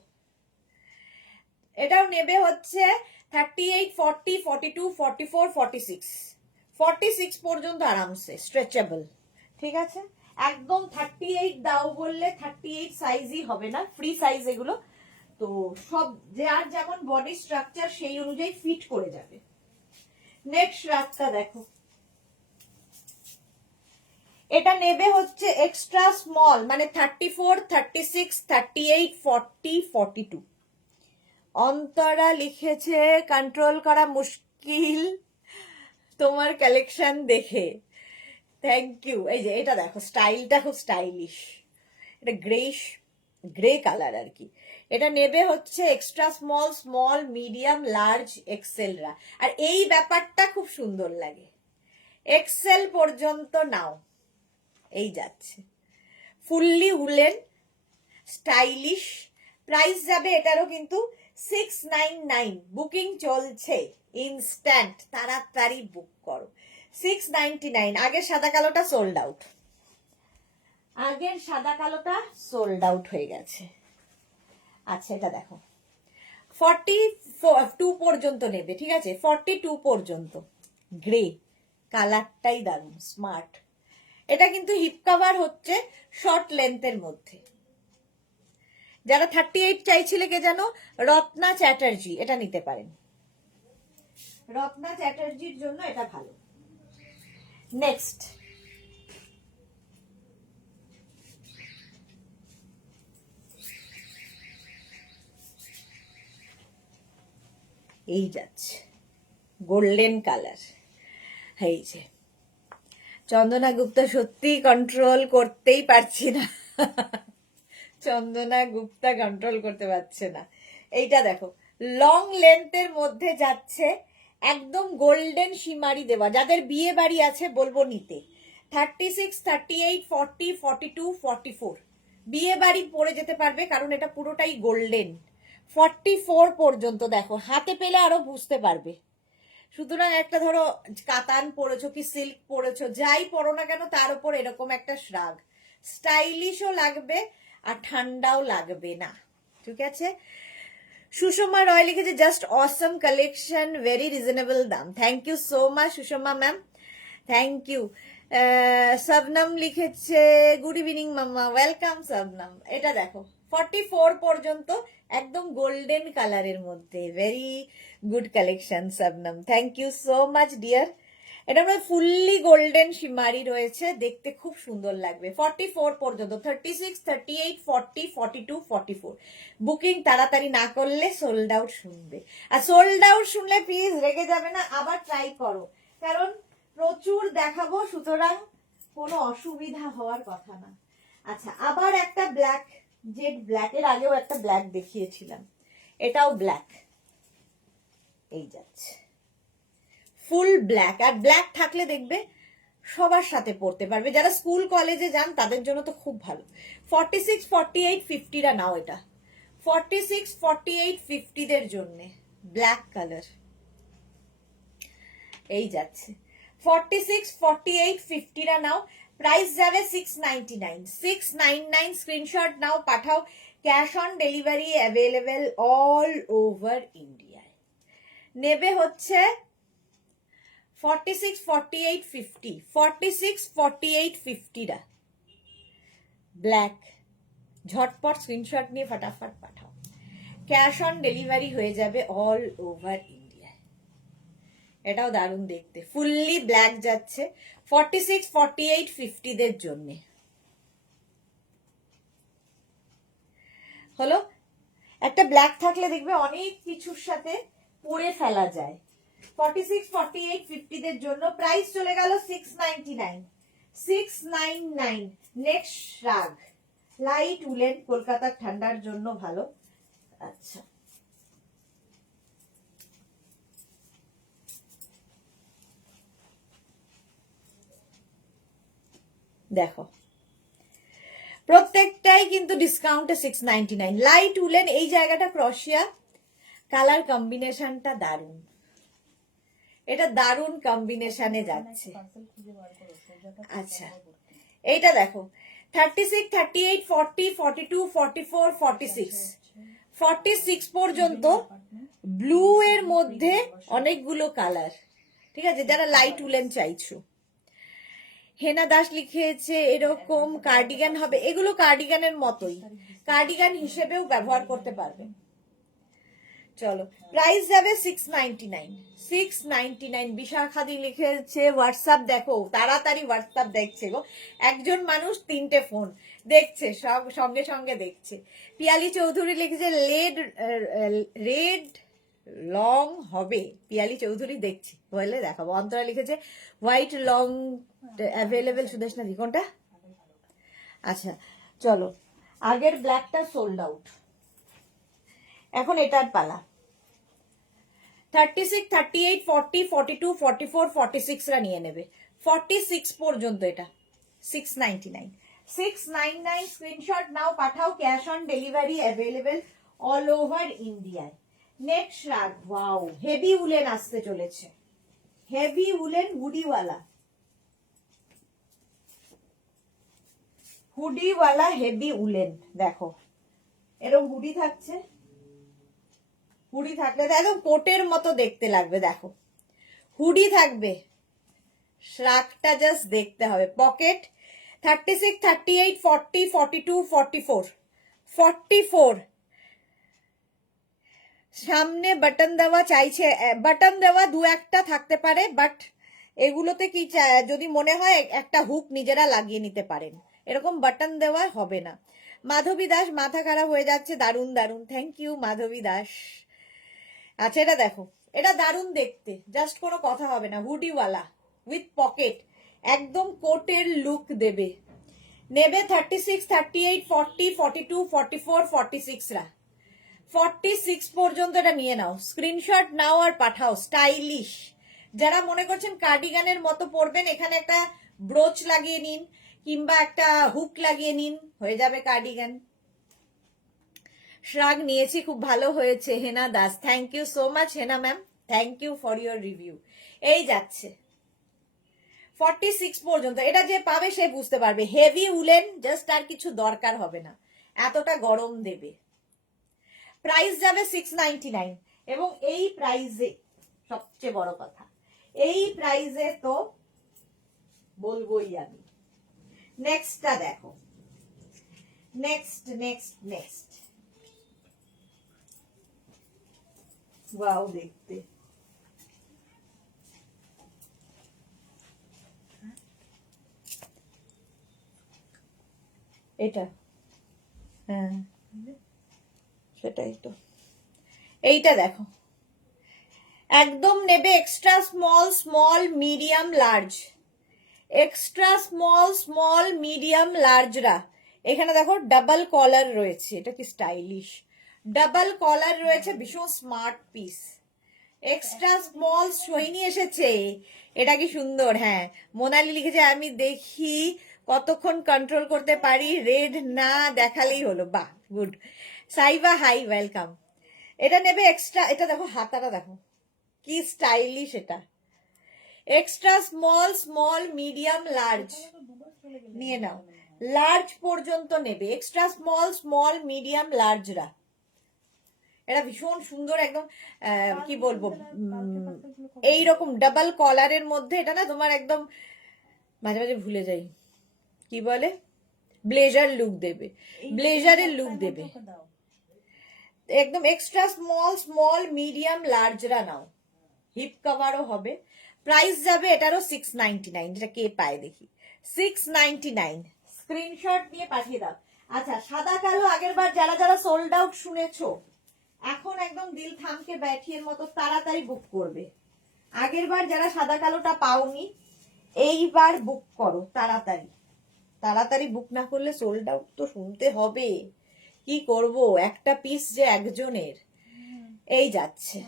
এটাও নেবে হচ্ছে 38, 40, 42, 44, 46, 46 পর্যন্ত আরামসে স্ট্রেচেবল, ঠিক আছে? একদম 38 দাও বললে 38 সাইজই হবে না, ফ্রি সাইজ এগুলো তো, সব যার যেমন বডি স্ট্রাকচার সেই অনুযায়ী ফিট করে যাবে। নেক্সট রাতটা দেখো, এটা নেবে হচ্ছে এক্সট্রা স্মল, মানে 34, 36, 38, 40, 42। অন্তরা লিখেছে কন্ট্রোল করা মুশকিল তোমার কালেকশন দেখে, থ্যাংক ইউ। এই যে এটা দেখো, স্টাইলটা খুব স্টাইলিশ, এটা গ্রে কালার আর কি। এটা নেবে হচ্ছে extra small, small, medium, large, এক্সেলরা। আর এই ব্যাপারটা খুব সুন্দর লাগে, এক্সেল পর্যন্ত নাও, এই যাচ্ছে ফুললি উলেন, স্টাইলিশ। প্রাইস যাবে এটারও কিন্তু 699, বুকিং চলছে, ইনস্ট্যান্ট, তাড়াতাড়ি বুক করো। 699। আগের সাদা কালোটা সোল্ড আউট, আগের সাদা কালোটা সোল্ড আউট হয়ে গেছে। আচ্ছা, এটা দেখো 42 পর্যন্ত নেবে, ঠিক আছে? 42 পর্যন্ত, গ্রে কালারটাই দারুণ, স্মার্ট। এটা কিন্তু হিপ কভার হচ্ছে শর্ট লেন্থের মধ্যে। যারা 38 চাইছিলে কে জানো, রত্না চ্যাটার্জি, এটা নিতে পারেন, রত্না চ্যাটার্জির জন্য এটা ভালো। নেক্সট, এই যাচ্ছে গোল্ডেন কালার, এই যে চন্দনা গুপ্তা, সত্যি কন্ট্রোল করতেই পারছি না, চন্দনা গুপ্তা কন্ট্রোল করতে পারছে না। এইটা দেখো, লং লেন্থের মধ্যে যাচ্ছে, একদম গোল্ডেন শিমারি দেওয়া, যাদের বিয়ে বাড়ি আছে বলবো নিতে। 36, 38, 40, 42, 44 বিয়ে বাড়ি পরে যেতে পারবে, কারণ এটা পুরোটাই গোল্ডেন। 44 পর্যন্ত দেখো, হাতে পেলে আরো বুঝতে পারবে। সুতরাং একটা ধরো কাতান পরেছো কি সিল্ক পরেছো, যাই পরো না কেন তার উপর এরকম একটা শ্রাগ, স্টাইলিশও লাগবে আর ঠান্ডাও লাগবে না, ঠিক আছে? সুষমা রয় লিখেছে just awesome collection, very reasonable দাম, thank you so much Sushma ma'am, thank you. Shabnam লিখেছে good evening mamma, welcome Shabnam. এটা দেখো 44 পর্যন্ত, একদম গোল্ডেন কালারের মধ্যে, very good collection Shabnam, thank you so much dear. এটা মানে ফুললি গোল্ডেন শিমারি রয়েছে, দেখতে খুব সুন্দর লাগবে। 44 পর্যন্ত, 36, 38, 40, 42, 44 বুকিং তাড়াতাড়ি না করলে সোল্ড আউট শুনবে। আর সোল্ড আউট শুনলে প্লিজ রেগে যাবে না, আবার ট্রাই করো, কারণ প্রচুর দেখাবো, সুতরাং কোনো অসুবিধা হওয়ার কথা না। আচ্ছা, আবার একটা ব্ল্যাক, জেড ব্ল্যাক, এর আগেও একটা ব্ল্যাক দেখিয়েছিলাম, এটাও ব্ল্যাক, এই যাচ্ছে ফুল ব্ল্যাক। আর ব্ল্যাক থাকলে দেখবে সবার সাথে পড়তে পারবে, যারা স্কুল কলেজে যান তাদের জন্য তো খুব ভালো। 46, 48, 50রা নাও এটা, 46, 48, 50দের জন্য ব্ল্যাক কালার এই যাচ্ছে। 46, 48, 50রা নাও, প্রাইস যাবে 699, 699। স্ক্রিনশট নাও, পাঠাও। Cash on delivery available all over ইন্ডিয়ায়। নেবে হচ্ছে 46, 48, 50, 46, 48, 50রা ব্ল্যাক। ঝটপট স্ক্রিনশট নিয়ে ফটাফট পাঠাও, ক্যাশ অন ডেলিভারি হয়ে যাবে অল ওভার ইন্ডিয়ায়। এটাও দারুণ দেখতে, ফুললি ব্ল্যাক যাচ্ছে। 46, 48, 50দের জন্য হলো। একটা ব্ল্যাক থাকলে দেখবে অনেক কিছুর সাথে পরে ফেলা যায়। 46, 48, 50দের জন্য প্রাইস চলে গেল 699, 699। নেক্সট শ্রাগ, লাইট উলেন, কলকাতার ঠান্ডার জন্য ভালো। আচ্ছা, দেখো প্রত্যেকটাই কিন্তু ডিসকাউন্টে 699। লাইট উলেন, এই জায়গাটা ক্রশিয়া, কালার কম্বিনেশনটা দারুণ, এটা দারুণ কম্বিনেশনে যাচ্ছে। আচ্ছা, এইটা দেখো 36, 38, 40, 42, 44, 46, 46 পর্যন্ত ব্লু এর মধ্যে অনেকগুলো কালার। ঠিক আছে, যারা লাইট উলেন চাইছো। হেনা দাস লিখেছে এরকম কার্ডিগান হবে, এগুলো কার্ডিগানের মতোই, কার্ডিগান হিসেবেও ব্যবহার করতে পারবে। চলো, প্রাইস যাবে 699, 699। বিশাখাদি লিখেছে হোয়াটসঅ্যাপ দেখো, তাড়াতাড়ি হোয়াটসঅ্যাপ দেখছে গো, একজন মানুষ 3টে ফোন দেখছে, সব সঙ্গে সঙ্গে দেখছে। পিয়ালি চৌধুরী লিখেছে রেড লং হবে, পিয়ালি চৌধুরী দেখছি বলে দেখাবো। অন্তরা লিখেছে হোয়াইট লং অ্যাভেলেবেল, সুদেশনা দি কোনটা? আচ্ছা চলো, আগের ব্ল্যাকটা সোল্ড আউট, এখন এটার পালা। 36, 38, 40, 42, 44, 46রা নিয়ে নেবে। 46 পর্যন্ত এটা 699, 699। স্ক্রিনশট নাও, পাঠাও। Cash on delivery available all over ইন্ডিয়ায়। নেক্সট রাগ, ওয়াও, হেভি উলেন আসতে চলেছে, হেভি উলেন হুডিওয়ালা, হুডিওয়ালা হেভি উলেন। দেখো এরকম হুডি থাকছে, হুডি থাকলে একদম কোটের মতো দেখতে লাগবে। দেখো হুডি থাকবে, শ্রাগটা জাস্ট দেখতে হবে। পকেট 36, 38, 40, 42, 44, 44। সামনে বাটন দেওয়া চাইছে, বাটন দেওয়া দু একটা থাকতে পারে, বাট এগুলোতে কি যদি মনে হয় একটা হুক নিজেরা লাগিয়ে নিতে পারেন, এরকম বাটন দেওয়া হবে না। মাধবী দাস, মাথা খারাপ হয়ে যাচ্ছে, দারুণ দারুণ, থ্যাংক ইউ মাধবী দাস। আচ্ছা এটা দেখো, এটা দারুণ দেখতে, জাস্ট কোনো কথা হবে না, হুডিওয়ালা উইথ পকেট, একদম কোটের লুক দেবে। নেবে 36, 38, 40, 42, 44, 46রা, 46 পর্যন্ত এটা নিয়ে নাও। স্ক্রিনশট নাও আর পাঠাও। স্টাইলিশ, যারা মনে করছেন কার্ডিগানের মতো পরবেন, এখানে একটা ব্রোচ লাগিয়ে নিন কিংবা একটা হুক লাগিয়ে নিন, হয়ে যাবে কার্ডিগান। শ্রাগ নিয়েছি, খুব ভালো হয়েছে। Hena Das, thank you so much Hena ma'am, thank you for your review. এই যাচ্ছে 46 পর্যন্ত, এটা যে পাবে সে বুঝতে পারবে হেভি উলেন, জাস্ট আর কিছু দরকার হবে না, এতটা গরম দেবে। প্রাইস যাবে 699, এবং এই প্রাইসে সবচেয়ে বড় কথা, এই প্রাইসে তো বলবোই আমি। নেক্সটটা দেখো, নেক্সট নেক্সট নেক্সট, ওয়াও দেখতে, এটা হ্যাঁ সেটাই তো। এইটা দেখো, একদম নেবে extra small, small, medium, large, extra small, small, medium, লার্জরা। এখানে দেখো ডাবল কলার রয়েছে, এটা কি স্টাইলিশ, ডাবল কলার রয়েছে, ভীষণ smart piece. Extra small Sohini এসেছে, এটা কি সুন্দর। হ্যাঁ, মোনালি লিখেছে আমি দেখি কতক্ষণ কন্ট্রোল করতে পারি, রেড না দেখালেই হলো। বাহ, গুড। Saiba high, welcome. এটা নেবে এক্সট্রা, এটা দেখো হাতাটা দেখো কি স্টাইলিশ, এটা extra small, small, medium, large নিয়ে নাও, লার্জ পর্যন্ত নেবে, এক্সট্রা স্মল, স্মল, মিডিয়াম, লার্জরা। এটা ভীষণ সুন্দর একদম, কি বলবো, এইরকম ডাবল কলারের মধ্যে, এটা না তোমার একদম মাঝে মাঝে ভুলে যাই কি বলে, ব্লেজার লুক দেবে, ব্লেজারের লুক দেবে। একদম এক্সট্রা স্মল, স্মল, মিডিয়াম, লার্জরা নাও, হিপ কভারও হবে। প্রাইস যাবে এটারও 699, যেটা কে পায় দেখি, 699। স্ক্রিনশট নিয়ে পাঠিয়ে দাও। আচ্ছা, সাদা কালো আগের বার যারা যারা সোল্ড আউট শুনেছো, এখন একদম দিল থামকে ব্যাঠিয়ের মতো তাড়াতাড়ি বুক করবে। আগের বার যারা সাদা কালোটা পাওনি, এইবার বুক করো তাড়াতাড়ি, তাড়াতাড়ি বুক না করলে সোল্ড আউট তো শুনতে হবে। কি করব, একটা পিস যে একজনের, এই যাচ্ছে।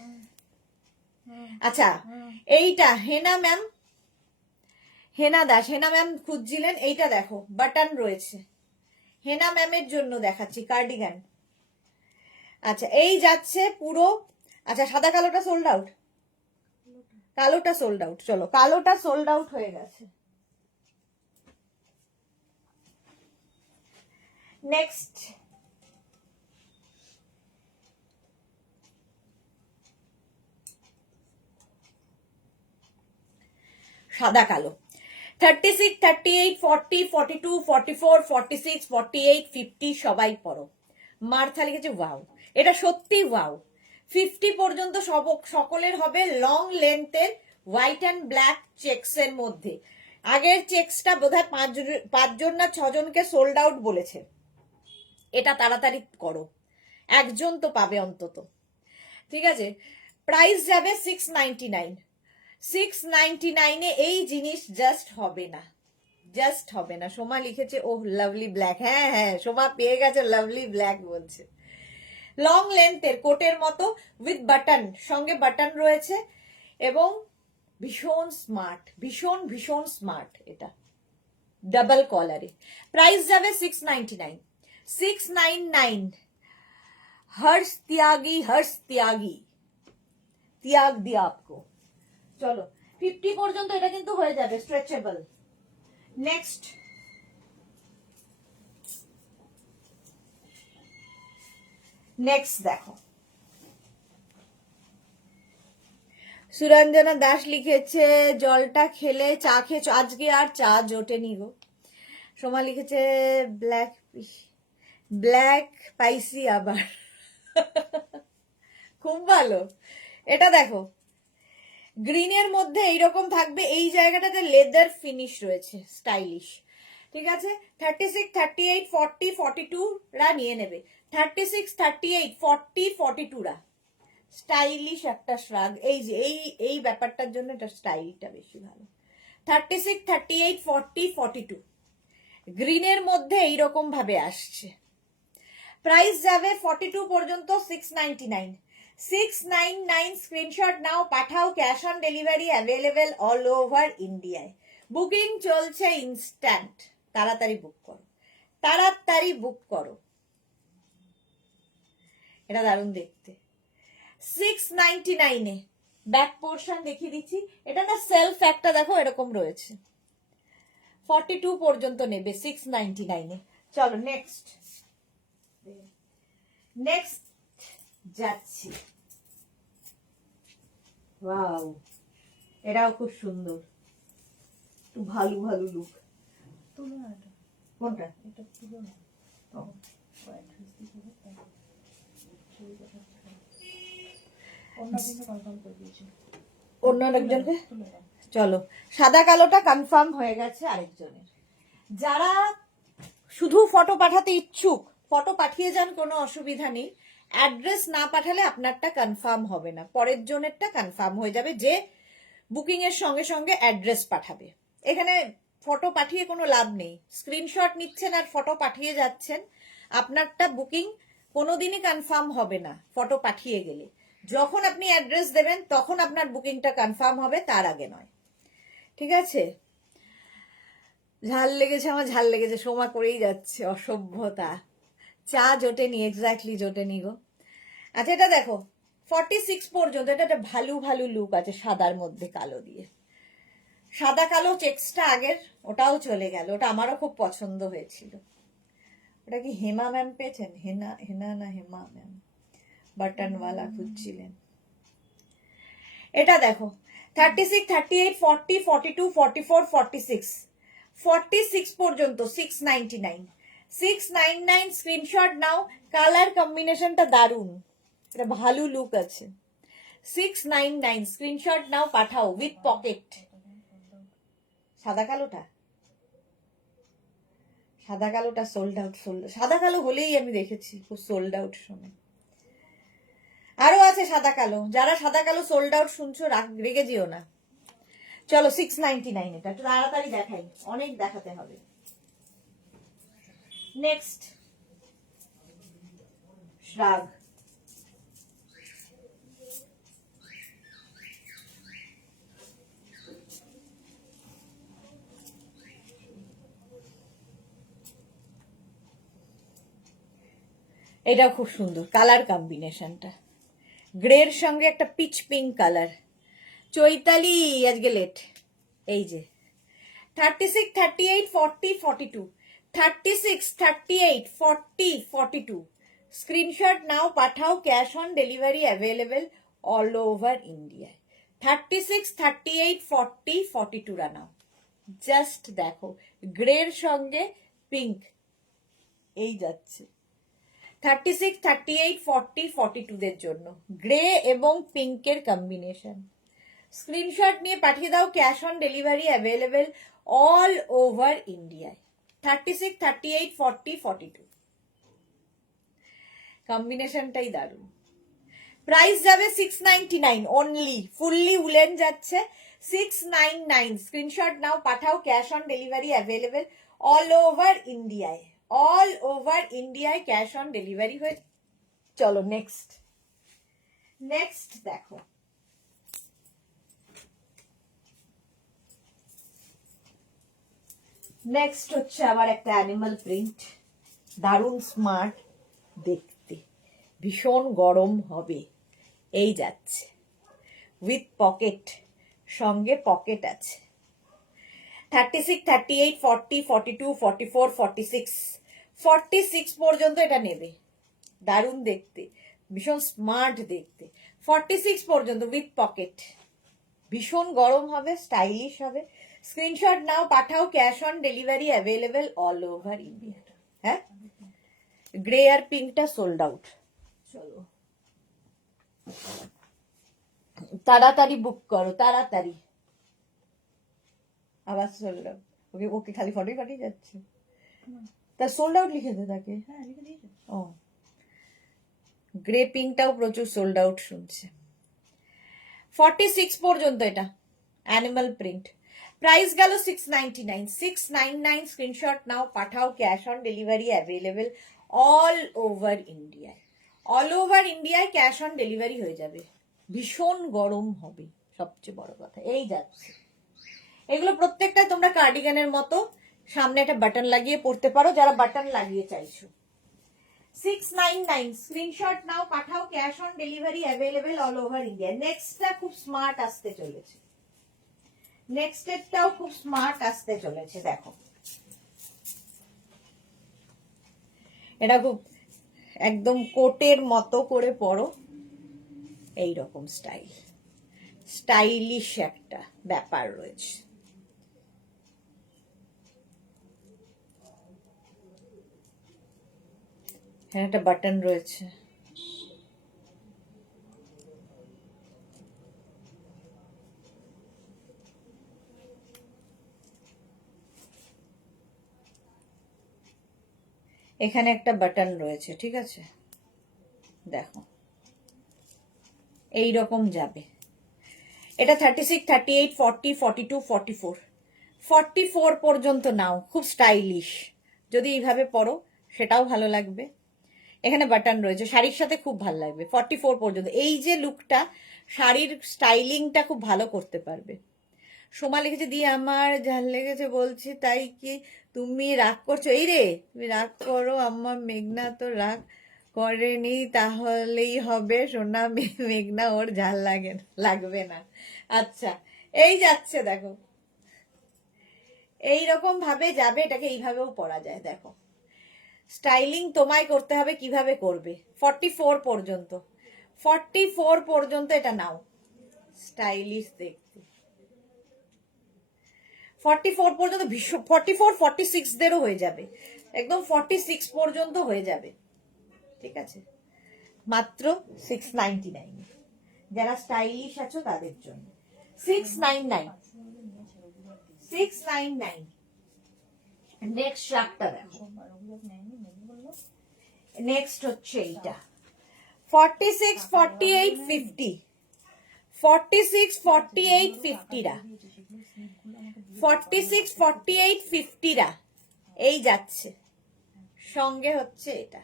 আচ্ছা, এইটা হেনা ম্যাম, হেনা দাস, হেনা ম্যাম খুঁজছিলেন, এইটা দেখো বাটন রয়েছে, হেনা ম্যামের জন্য দেখাচ্ছি কার্ডিগান। আচ্ছা, এই যাচ্ছে পুরো। আচ্ছা, সাদা কালোটা সোল্ড আউট, কালোটা সোল্ড আউট, চলো কালোটা সোল্ড আউট হয়ে গেছে। নেক্সট, সাদা কালো 36, 38, 40, 42, 44, 46, 48, 50 সবাই পড়ো। মার্থা লিখেছে ওয়াও, এটা সত্যি ওয়াও। 50 পর্যন্ত সকলের হবে লং লেন্থের হোয়াইট অ্যান্ড ব্ল্যাক চেক্স এর মধ্যে। আগের চেক্সটা বোধহয় 5 জন না 6 জনকে সোল্ড আউট বলেছে, এটা তাড়াতাড়ি করো, একজন তো পাবে অন্তত। ঠিক আছে, প্রাইস যাবে 699। 699 এই জিনিস জাস্ট হবে না, জাস্ট হবে না। সোমা লিখেছে ওহ লাভলি ব্ল্যাক, হ্যাঁ হ্যাঁ সোমা পেয়ে গেছে, লাভলি ব্ল্যাক বলছে। লং লেন্থের কোটের মতো উইথ বাটন, সঙ্গে বাটন রয়েছে এবং ভীষণ স্মার্ট, ভীষণ ভীষণ স্মার্ট। এটা ডাবল কলারে, প্রাইস যাবে 699। 699। हर्ष त्यागी, हर्ष त्यागी, त्याग दिया आपको। চলো 50 পর্যন্ত এটা কিন্তু হয়ে যাবে স্ট্রেচেবল। নেক্সট, নেক্সট দেখো, সুরঞ্জনা দাস লিখেছে জলটা খেলে চা খেয়েছো, আজকে আর চা জোটেনি গো। সোমা লিখেছে ব্ল্যাক, ব্ল্যাক স্পাইসি আবার খুব ভালো। এটা দেখো গ্রিনের মধ্যে এইরকম থাকবে, এই জায়গাটাতে লেদার ফিনিশ রয়েছে, স্টাইলিশ। ঠিক আছে, 36, 38, 40, 42 রা নিয়ে নেবে। 36, 38, 40, 42 রা স্টাইলিশ একটা শ্রাগ। এই যে এই ব্যাপারটার জন্য এটা স্টাইলটা বেশি ভালো। 36, 38, 40, 42 গ্রিনের মধ্যে এইরকম ভাবে আসছে। প্রাইস যাবে 42 পর্যন্ত 699। 699 স্ক্রিনশট নাও, পাঠাও, cash on delivery available all over ইন্ডিয়ায়। বুকিং চলছে ইনস্ট্যান্ট, তাড়াতাড়ি বুক করো, তাড়াতাড়ি বুক করো। এটা দারুণ দেখতে। 699 ব্যাক পোর্শন দেখিয়ে দিচ্ছি, এটা না সেলফ একটা দেখো এরকম রয়েছে। 42 পর্যন্ত নেবে 699। চলো নেক্সট, নেক্সট যাচ্ছি। ওয়াও, এটাও খুব সুন্দর, একটু ভালো ভালো লুক। কোনটা? এটা পুরো না, অন্য আরেকজনকে। চলো, সাদা কালোটা কনফার্ম হয়ে গেছে আরেকজনের। যারা শুধু ফটো পাঠাতে ইচ্ছুক, ফটো পাঠিয়ে যান, কোনো অসুবিধা নেই। অ্যাড্রেস না পাঠালে আপনারটা কনফার্ম হবে না, পরের জনেরটা কনফার্ম হয়ে যাবে, যে বুকিং এর সঙ্গে সঙ্গে অ্যাড্রেস পাঠাবে। এখানে ফটো পাঠিয়ে কোনো লাভ নেই, স্ক্রিনশট নিচ্ছেন আর ফটো পাঠিয়ে যাচ্ছেন, আপনারটা বুকিং কোনোদিনই কনফার্ম হবে না ফটো পাঠিয়ে গেলে। যখন আপনি অ্যাড্রেস দেবেন তখন আপনার বুকিংটা কনফার্ম হবে, তার আগে নয়। ঠিক আছে? ঝাল লেগেছে, আমার ঝাল লেগেছে, সময় করেই যাচ্ছে, অসভ্যতা। চা জোটেনি, এক্স্যাক্টলি জোটেনি গো। আচ্ছা এটা দেখো 46 পর্যন্ত, এটা একটা ভালু ভালু লুক আছে সাদার মধ্যে কালো দিয়ে। সাদা কালো চেক্সটা আগের, ওটাও চলে গেল, ওটা আমারও খুব পছন্দ হয়েছিল। ওটা কি হেমা ম্যাম পেয়েছেন? হেনা হেনা না হেমা ম্যাম বাটনওয়ালা খুঁজছিলেন। এটা দেখো 36, 38, 40, 42, 44, 46, 46 পর্যন্ত 699, 699 স্ক্রিনশট নাও। কালার কম্বিনেশনটা দারুন, এটা ভালো লুক আছে। 699 স্ক্রিনশট নাও, পাঠাও উইথ পকেট। সাদা কালোটা, সাদা কালোটা সোল্ড আউট, সাদা কালো হলেই আমি দেখেছি খুব সোল্ড আউট সময়। আরো আছে সাদা কালো, যারা সাদা কালো সোল্ড আউট শুনছো রেগে যেও না। চলো 699, এটা একটু তাড়াতাড়ি দেখাই, অনেক দেখাতে হবে। নেক্সট শ্রাগ। এটা খুব সুন্দর কালার কম্বিনেশনটা, গ্রের সঙ্গে একটা পিচ পিঙ্ক কালার। চৈতালি আজকে লেট। এই যে 36, 38, 40, 42, 36, 38, 40, 42 স্ক্রিনশট নাও, পাঠাও, cash on delivery available all over ইন্ডিয়ায়। 36, 38, 40, 42 নাও। জাস্ট দেখো গ্রের সঙ্গে পিঙ্ক এই যাচ্ছে। 36, 38, 40, 42 দের জন্য গ্রে এবং পিঙ্কের কম্বিনেশন। স্ক্রিনশট নিয়ে পাঠিয়ে দাও, cash on delivery available all over ইন্ডিয়ায়। 36, 38, 40, 42 কম্বিনেশনটাই দারুণ। প্রাইস যাবে 699 অনলি, ফুললি উলেন যাচ্ছে 699। স্ক্রিনশট নাও, পাঠাও, cash on delivery available all over ইন্ডিয়ায়, অল ওভার ইন্ডিয়ায় ক্যাশ অন ডেলিভারি হয়ে। চলো নেক্সট, নেক্সট দেখো নেক্সট হচ্ছে আবার একটা অ্যানিমাল প্রিন্ট, দারুণ স্মার্ট দেখতে, ভীষণ গরম হবে। এই যাচ্ছে উইথ পকেট, সঙ্গে পকেট আছে। 36, 38, 40, 42, 44, 46, 46 পর্যন্ত এটা নেবে, দারুণ দেখতে, ভীষণ স্মার্ট দেখতে। 46 পর্যন্ত উইথ পকেট, ভীষণ গরম হবে, স্টাইলিশ হবে। স্ক্রিনশট নাও, পাঠাও, cash on delivery available all over India. হ্যাঁ, গ্রে আর পিঙ্কটা সোল্ড আউট। চলো তাড়াতাড়ি বুক করো, তাড়াতাড়ি। আবার সোল্ড আউট, ওকে ওকে খালি ফটোই ফাটিয়ে যাচ্ছে, তা সোল্ড আউট লিখে দে তাকে। হ্যাঁ লিখে দিয়েছে। ও গ্রে পিঙ্কটাও প্রচুর সোল্ড আউট শুনছে। 46 পর্যন্ত এটা অ্যানিমাল প্রিন্ট, প্রাইস গেল 699, 699 স্ক্রিনশট নাও, পাঠাও, cash on delivery available all over ইন্ডিয়ায়, অল ওভার ইন্ডিয়ায় ক্যাশ অন ডেলিভারি হয়ে যাবে। ভীষণ গরম হবে সবচেয়ে বড় কথা। এই যাচ্ছে, এগুলো প্রত্যেকটা তোমরা কার্ডিগানের মতো সামনে একটা বাটন লাগিয়ে পড়তে পারো, যারা বাটন লাগিয়ে চাইছো। 699 স্ক্রিনশট নাও, পাঠাও, cash on delivery available all over India. নেক্সটটা খুব স্মার্ট আসতে চলেছে, নেক্সটটাও খুব স্মার্ট আসতে চলেছে। দেখো এটা খুব একদম কোটের মতো করে পরো, এই রকম স্টাইল, স্টাইলিশ একটা ব্যাপার রয়েছে। এখানে একটা বাটন রয়েছে, এখানে একটা বাটন রয়েছে, ঠিক আছে? দেখো এই রকম যাবে। এটা 36, 38, 40, 42, 44, 44 পর্যন্ত নাও, খুব স্টাইলিশ। যদি এইভাবে পরো সেটাও ভালো লাগবে। এখানে বাটন রয়েছে, শাড়ির সাথে খুব ভালো লাগবে। 44 পর্যন্ত এই যে লুকটা, শাড়ির স্টাইলিংটা খুব ভালো করতে পারবে। সোমা লিখেছে দিয়ে আমার ঝাল লেগেছে বলছি তাই কি তুমি রাগ করছো? এই রে, তুমি রাগ করো, আমার মেঘনা তো রাগ করেনি, তাহলেই হবে সোনা। মেঘনা ওর ঝাল লাগবে না। আচ্ছা, এই যাচ্ছে দেখো, এইরকম ভাবে যাবে, এটাকে এইভাবেও পরা যায়। দেখো স্টাইলিং তোমায় করতে হবে, কিভাবে করবে। 44 পর্যন্ত, 44 পর্যন্ত এটা নাও, স্টাইলিশ দেখতে। 44 পর্যন্ত, 44 46 দেরও হয়ে যাবে, একদম 46 পর্যন্ত হয়ে যাবে। ঠিক আছে, মাত্র 699, যারা স্টাইলিশ আছো তাদের জন্য 699, 699। নেক্সট শার্টটা দেখো, নেক্সট হচ্ছে এইটা 46 48 50, 46 48 50 রা, 46 48 50 রা এই যাচ্ছে, সঙ্গে হচ্ছে এটা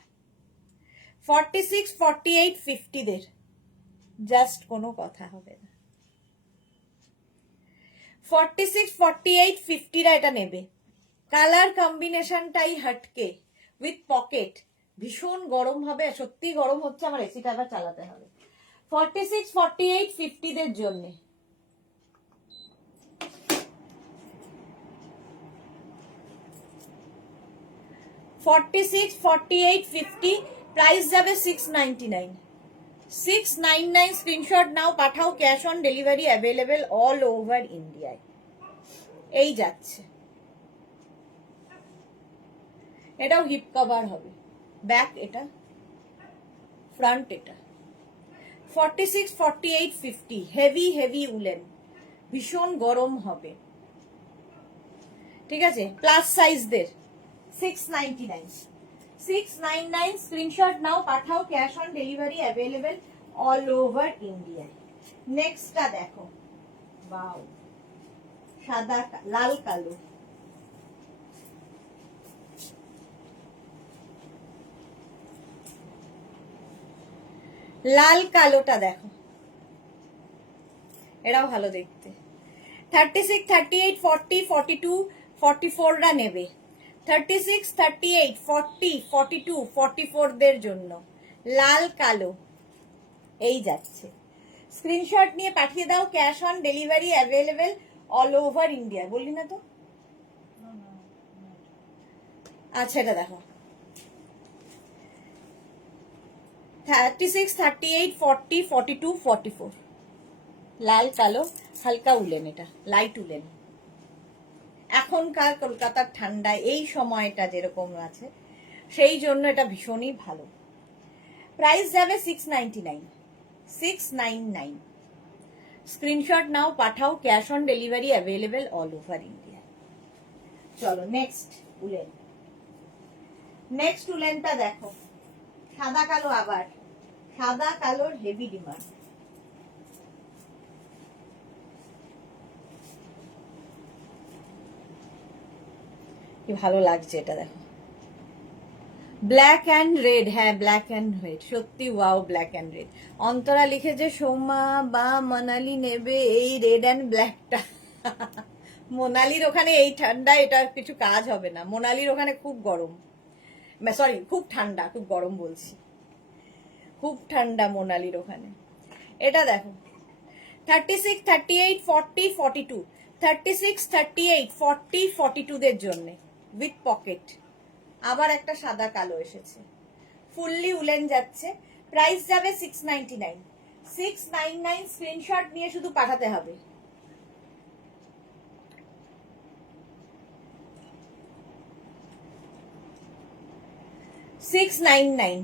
46 48 50 দের জাস্ট কোনো কথা হবে না। 46 48 50 রা এটা নেবে। কালার কম্বিনেশনটাই হটকে, উইথ পকেট, ভীষণ গরম হবে, সত্যি গরম হচ্ছে, আমার এসিটা আবার চালাতে হবে। 46 48 50 দের জন্য প্রাইস যাবে 699, 699। স্ক্রিনশট নাও, পাঠাও, cash on delivery available all over ইন্ডিয়ায়। এই যাচ্ছে, এটাও হিপ কভার হবে, ব্যাক এটা, ফ্রন্ট এটা। 46 48 50 হেভি হেভি উলেন, ভীষণ গরম হবে। ঠিক আছে, প্লাস সাইজদের 699, 699। স্ক্রিনশট নাও, পাঠাও, cash on delivery available all over ইন্ডিয়ায়। নেক্সটটা দেখো, ওয়াও, সাদা লাল কালো, লাল কালোটা দেখো, এটাও ভালো দেখতে। 36 38 40 42 44 রা নেবে। 36 38 40 42 44 দের জন্য লাল কালো এই যাচ্ছে। স্ক্রিনশট নিয়ে পাঠিয়ে দাও, cash on delivery available all over India. বললি না তো? আচ্ছা, এটা দেখো 36 38 40 42 44 লাল কালো, হালকা উলেন, এটা লাইট উলেন। এখনকার কলকাতার ঠান্ডায় এই সময়টা যেরকম আছে, সেই জন্য এটা ভীষণই ভালো। প্রাইস যাবে 699, 699। স্ক্রিনশট নাও, পাঠাও, cash on delivery available all over India. চলো নেক্সট উলেন, নেক্সট উলেনটা দেখো, সাদা কালো, আবার সাদা কালোর হেভি ডিমান্ড। কি ভালো লাগছে এটা দেখো, ব্ল্যাক অ্যান্ড রেড। হ্যাঁ, ব্ল্যাক অ্যান্ড রেড, সত্যি wow, black and red. Antara লিখেছে সোমা বা মনালি নেবে এই রেড অ্যান্ড ব্ল্যাকটা। মোনালির ওখানে এই ঠান্ডা, এটার কিছু কাজ হবে না। মোনালির ওখানে খুব গরম, সরি খুব ঠান্ডা, খুব গরম বলছি, খুব ঠান্ডা মোনালির ওখানে। এটা দেখো 36 38 40 42, 36 38 40 42 দের জন্য উইথ পকেট। আবার একটা সাদা কালো এসেছে, ফুললি উলেন যাচ্ছে। প্রাইস যাবে 699, 699। স্ক্রিনশট নিয়ে শুধু পাঠাতে হবে। $699,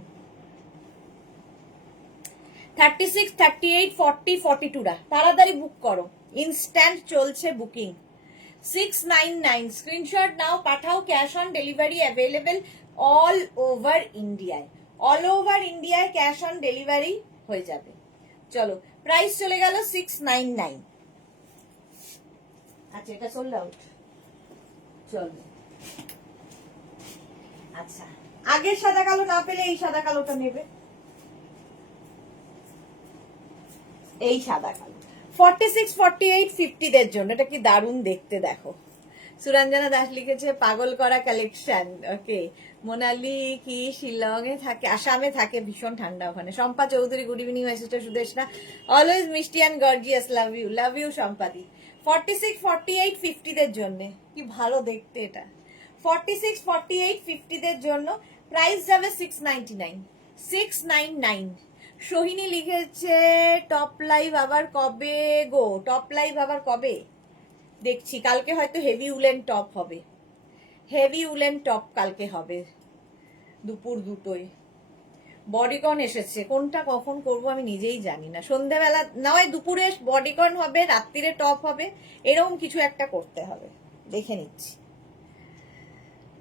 36 38 40 42 রা তাড়াতাড়ি বুক করো, ইনস্ট্যান্ট চলছে বুকিং। 699। স্ক্রিনশট নাও, পাঠাও, cash on delivery available all over ইন্ডিয়ায়। অল ওভার ইন্ডিয়ায় ক্যাশ অন ডেলিভারি হয়ে যাবে। চলো, প্রাইস চলে গেল 699। আচ্ছা, এটা সোল্ড আউট। চলো, আচ্ছা আগের সাদা কালো না পেলে এই সাদা কালোটা নেবে, এই সাদা কালো 46, 48, 50 দের জন্য। এটা কি দারুণ দেখতে দেখো। সুরঞ্জনা দাস লিখেছে পাগল করা কালেকশন। ওকে, মোনালি কি শিলংয়ে থাকে? আসামে থাকে, ভীষণ ঠান্ডা ওখানে। Shampa Chowdhury, good evening my sister Sudeshna, always মিষ্টি and gorgeous, love you Shampadi. 46, 48, 50 দের জন্য কি ভালো দেখতে এটা। 46, 48, 50 দের জন্য প্রাইস যাবে 699, 699। সোহিনী লিখেছে টপ লাইভ আবার কবে গো? টপ লাইভ আবার কবে দেখছি? কালকে হয়তো হেভি উলেন টপ হবে, হেভি উলেন টপ কালকে হবে দুপুর 2টোয়। বডিকন এসেছে, কোনটা কখন করব আমি নিজেই জানি না। সন্ধ্যাবেলা নয় দুপুরে বডিকন হবে, রাত্রিরে টপ হবে, এরকম কিছু একটা করতে হবে, দেখে নিচ্ছি।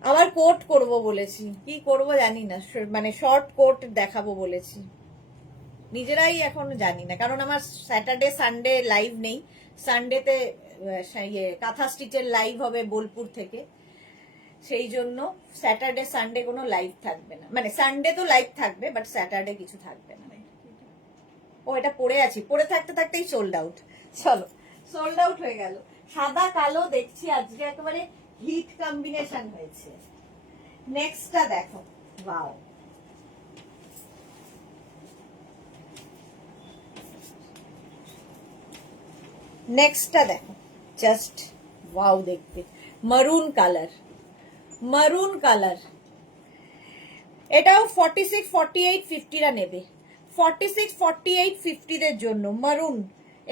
আবার কোট করব বলেছি, কি করব জানি না, মানে শর্ট কোট দেখাবো বলেছি, নিজেরাই এখন জানি না। কারণ আমার স্যাটারডে সানডে লাইভ নেই, সানডেতে কাঁথা স্টিচের লাইভ হবে বোলপুর থেকে, সেই জন্য স্যাটারডে সানডে কোনো লাইভ থাকবে না। মানে সানডে তো লাইভ থাকবে, বাট স্যাটারডে কিছু থাকবে না। ও এটা পরে আছি, পরে থাকতে থাকতেই সোল্ড আউট। চলো, সোল্ড আউট হয়ে গেল। সাদা কালো দেখছি আজকে একেবারে হিট কম্বিনেশন হয়েছে। নেক্সটটা দেখো, ওয়াও, নেক্সটটা দেখো, জাস্ট ওয়াও দেখতে। মারুন কালার, মারুন কালার। এটাও 46, 48, 50রা নেবে। 46, 48, 50 দের জন্য মারুন।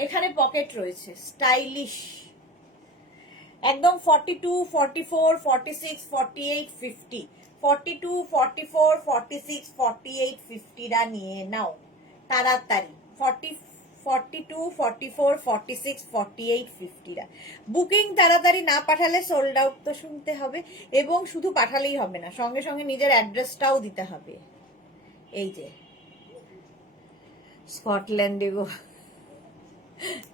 এখানে পকেট রয়েছে, স্টাইলিশ একদম। 42, 44, 46, 48, 50, 42, 44, 46, 48, 50রা নিয়ে নাও তাড়াতাড়ি। 42, 44, 46, 48, 50রা বুকিং তাড়াতাড়ি না পাঠালে সোল্ড আউট তো শুনতে হবে, এবং শুধু পাঠালেই হবে না, সঙ্গে সঙ্গে নিজের অ্যাড্রেসটাও দিতে হবে। এই যে স্কটল্যান্ডে গো,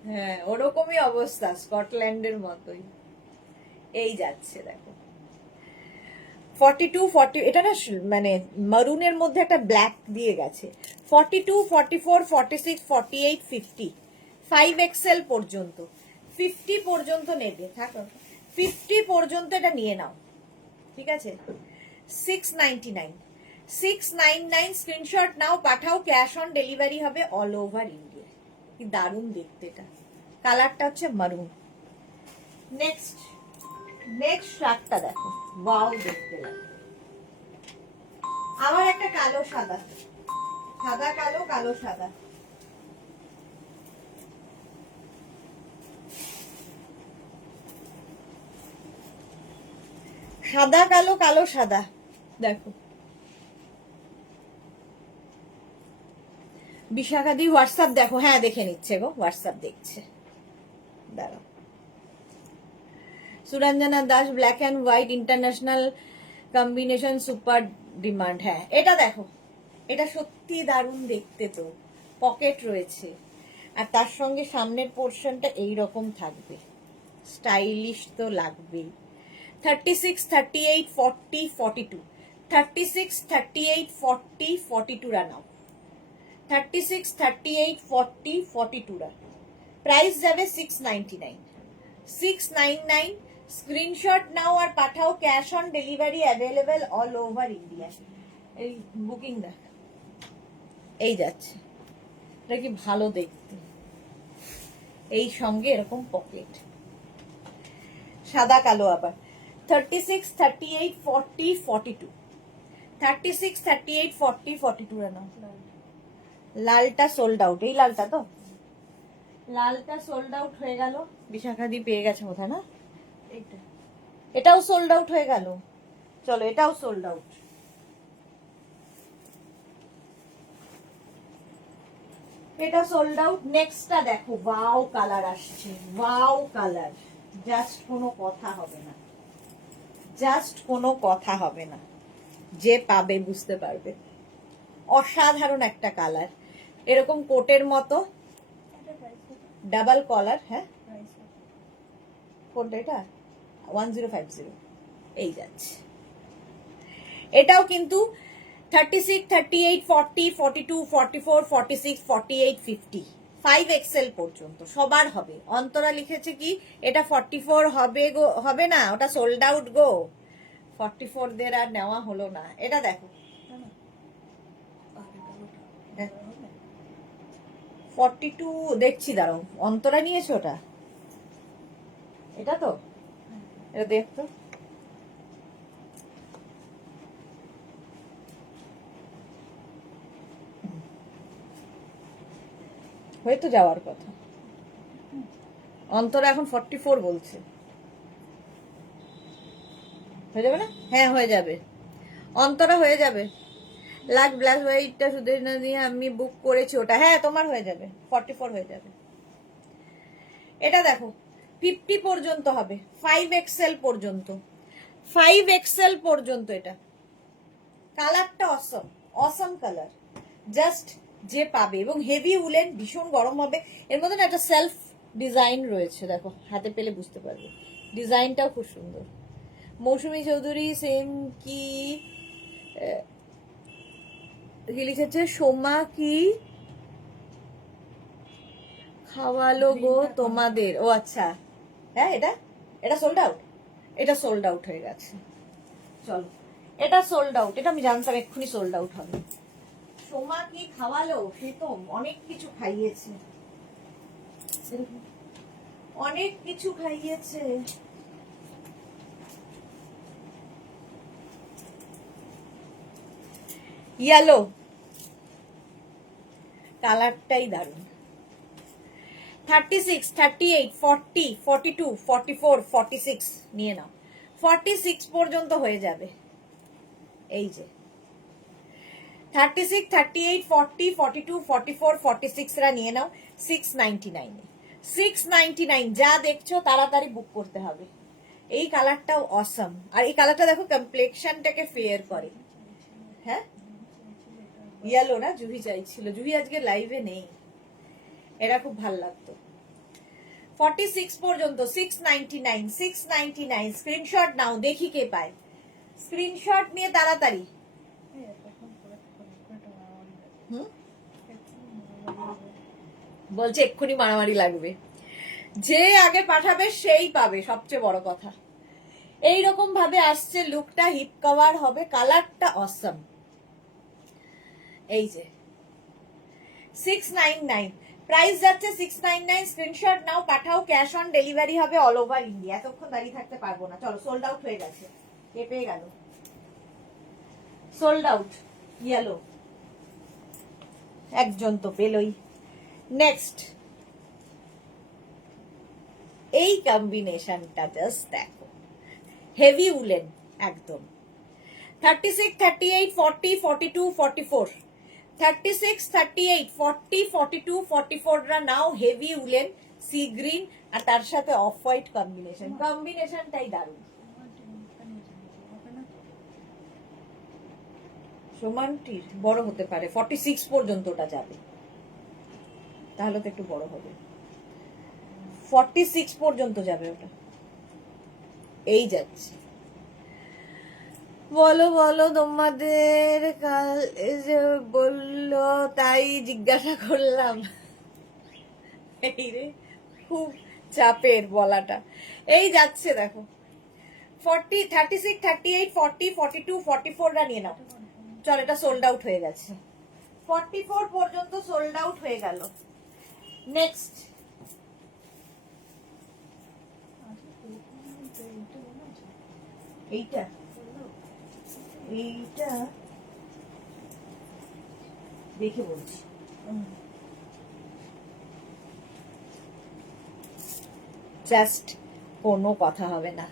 হ্যাঁ ওরকমই অবস্থা, স্কটল্যান্ডের মতোই এই যাচ্ছে দেখো। 42, 40, এটা না মানে মারুনের মধ্যে একটা ব্ল্যাক দিয়ে গেছে। 42, 44, 46, 48, 50, 5XL পর্যন্ত, 50 পর্যন্ত নেবে, থাকো 50 পর্যন্ত এটা নিয়ে নাও, ঠিক আছে। 699, 699 স্ক্রিনশট নাও, পাঠাও, ক্যাশ অন ডেলিভারি হবে অল ওভার ইন্ডিয়া। কি দারুণ দেখতে এটা, কালারটা হচ্ছে মারুন। নেক্সট, নেক্সট শার্টটা দেখো, ওয়াও দেখতে লাগে। আবার একটা কালো সাদা, সাদা কালো, কালো সাদা। সাদা কালো, কালো সাদা দেখো। বিশাখাদি হোয়াটসঅ্যাপ দেখো, হ্যাঁ দেখে নিচ্ছে গো, হোয়াটসঅ্যাপ দেখছে, দাঁড়াও। Suranjana Das, black and white international combination, super demand. হ্যাঁ এটা দেখো, এটা সত্যি দারুণ দেখতে তো, পকেট রয়েছে, আর তার সঙ্গে সামনের পোর্শনটা এইরকম থাকবে, স্টাইলিশ তো লাগবেই। 36, 38, 40, 42, 36, 38, 40, 42 রা নাও। 36, 38, 40, 42 রা প্রাইস যাবে 699, 699। স্ক্রিনশট নাও আর পাঠাও, cash on delivery available all over India. এই বুকিং দেখ, এই যাচ্ছে, এটা কি ভালো দেখতে, এই সঙ্গে এরকম পকেট, সাদা কালো আবার। 36, 38, 40, 42, 36, 38, 40, 42 রা নাও। লালটা সোল্ড আউট, এই লালটা তো, লালটা সোল্ড আউট হয়ে গেল। বিশাখাদি পেয়ে গেছে কোথায় না, এইটা, এটাও সোল্ড আউট হয়ে গেল। চলো এটাও সোল্ড আউট, এটা সোল্ড আউট। নেক্সটটা দেখো, ওয়াও কালার আসছে, ওয়াও কালার, জাস্ট কোনো কথা হবে না, জাস্ট কোনো কথা হবে না, যে পাবে বুঝতে পারবে, অসাধারণ একটা কালার, এরকম কোটের মতো, ডাবল কলার। হ্যাঁ কোনটা এটা? 1050, এই যাচ্ছে, এটাও কিন্তু 36, 38, 40, 42, 44, 46, 48, 50 5XL পর্যন্ত সবার হবে। অন্তরা লিখেছে কি এটা 44 হবে গো, হবে না, ওটা সোল্ড আউট গো। 44 দের আর নেওয়া হলো না। এটা দেখো 42 দেখছি, দাঁড়াও। অন্তরা নিয়েছো ওটা? এটা তো, এটা দেখতো। হয়তো যাওয়ার কথা। অন্তরা এখন 44 বলছে। হয়ে যাবে না? হ্যাঁ হয়ে যাবে, অন্তরা হয়ে যাবে। লাক ব্ল্যাক হোয়াইটটা শুধু না দিয়ে আমি বুক করেছি ওটা। হ্যাঁ তোমার হয়ে যাবে, 44 হয়ে যাবে। এটা দেখো 50 পর্যন্ত হবে, 5XL পর্যন্ত, 5XL পর্যন্ত। এটা কালারটা অসম, অসম কালার। জাস্ট যে পাবে, এবং হেভি উলেন, ভীষণ গরম হবে। এর মধ্যে না একটা সেলফ ডিজাইন রয়েছে, দেখো হাতে পেলে বুঝতে পারবে। ডিজাইনটাও খুব সুন্দর। মৌসুমী চৌধুরী সেম কি কি লিখেছে? সোমা কি খাওয়ালো গো তোমাদের? ও আচ্ছা, হ্যাঁ এটা এটা সোল্ড আউট, এটা সোল্ড আউট হয়ে গেছে। চলো, এটা সোল্ড আউট, এটা আমি জানতাম এক্ষুনি সোল্ড আউট হবে। সোমা কি খাওয়ালো? সে তো অনেক কিছু খাইয়েছে, অনেক কিছু খাইয়েছে। ইয়েলো কালারটাই দারুণ। 36, 38, 40, 42, 44, 46 নিয়ে নাও। 46 পর্যন্ত হয়ে যাবে। এই যে 36, 38, 40, 42, 44, 46 রা নিয়ে নাও 699 এ। 699 যা দেখছো তাড়াতাড়ি বুক করতে হবে। এই কালারটাও অসম, আর এই কালারটা দেখো কমপ্লেক্সনটাকে ফেয়ার করে। হ্যাঁ ইয়েলো না, জুহি চাইছিল, জুহি আজকে লাইভে নেই। এরা খুব ভাল লাগতো। 46 পর্যন্ত 699, 699 স্ক্রিনশট নাও, দেখি কে পায়। স্ক্রিনশট নিয়ে তাড়াতাড়ি। বলছে এক্ষুনি মারামারি লাগবে। যে আগে পাঠাবে সেই পাবে, সবচেয়ে বড় কথা। এইরকম ভাবে আসছে লুকটা, হিপ কভার হবে, কালারটা অসম। এই যে 699 প্রাইস যাচ্ছে, 699 স্ক্রিনশট নাও, পাঠাও, ক্যাশ অন ডেলিভারি হবে অল ওভার ইন্ডিয়া। এতক্ষণ দাঁড়িয়ে থাকতে পারবো না, চলো সোল্ড আউট হয়ে গেছে। কে পেয়ে গেল? সোল্ড আউট ইয়েলো, একজন তো পেলই। নেক্সট এই কম্বিনেশনটা জাস্ট দেখো, হেভি উলেন একদম। 36, 38, 40, 42, 44, 36, 38, 40, 42, 44 রা নাও, হেভি উলেন, সি গ্রিন, আর তার সাথে অফ হোয়াইট কম্বিনেশন। কম্বিনেশনটাই দারুণ। সমানটির বড় হতে পারে, 46 পর্যন্ত ওটা যাবে, তাহলে তো একটু বড় হবে। 46 পর্যন্ত যাবে ওটা। এই যাচ্ছে। বলো বলো তোমাদের কাল যে বললো তাই জিজ্ঞাসা করলাম। এই রে, খুব চাপের বলাটা। এই যাচ্ছে দেখো 40, 36, 38, 40, 42, 44 রা নিয়ে নাও। চল, এটা সোল্ড আউট হয়ে গেছে। 44 পর্যন্ত সোল্ড আউট হয়ে গেল। নেক্সট এইটা, এইটা দেখে বলছি। জাস্ট কোনো কথা হবে না,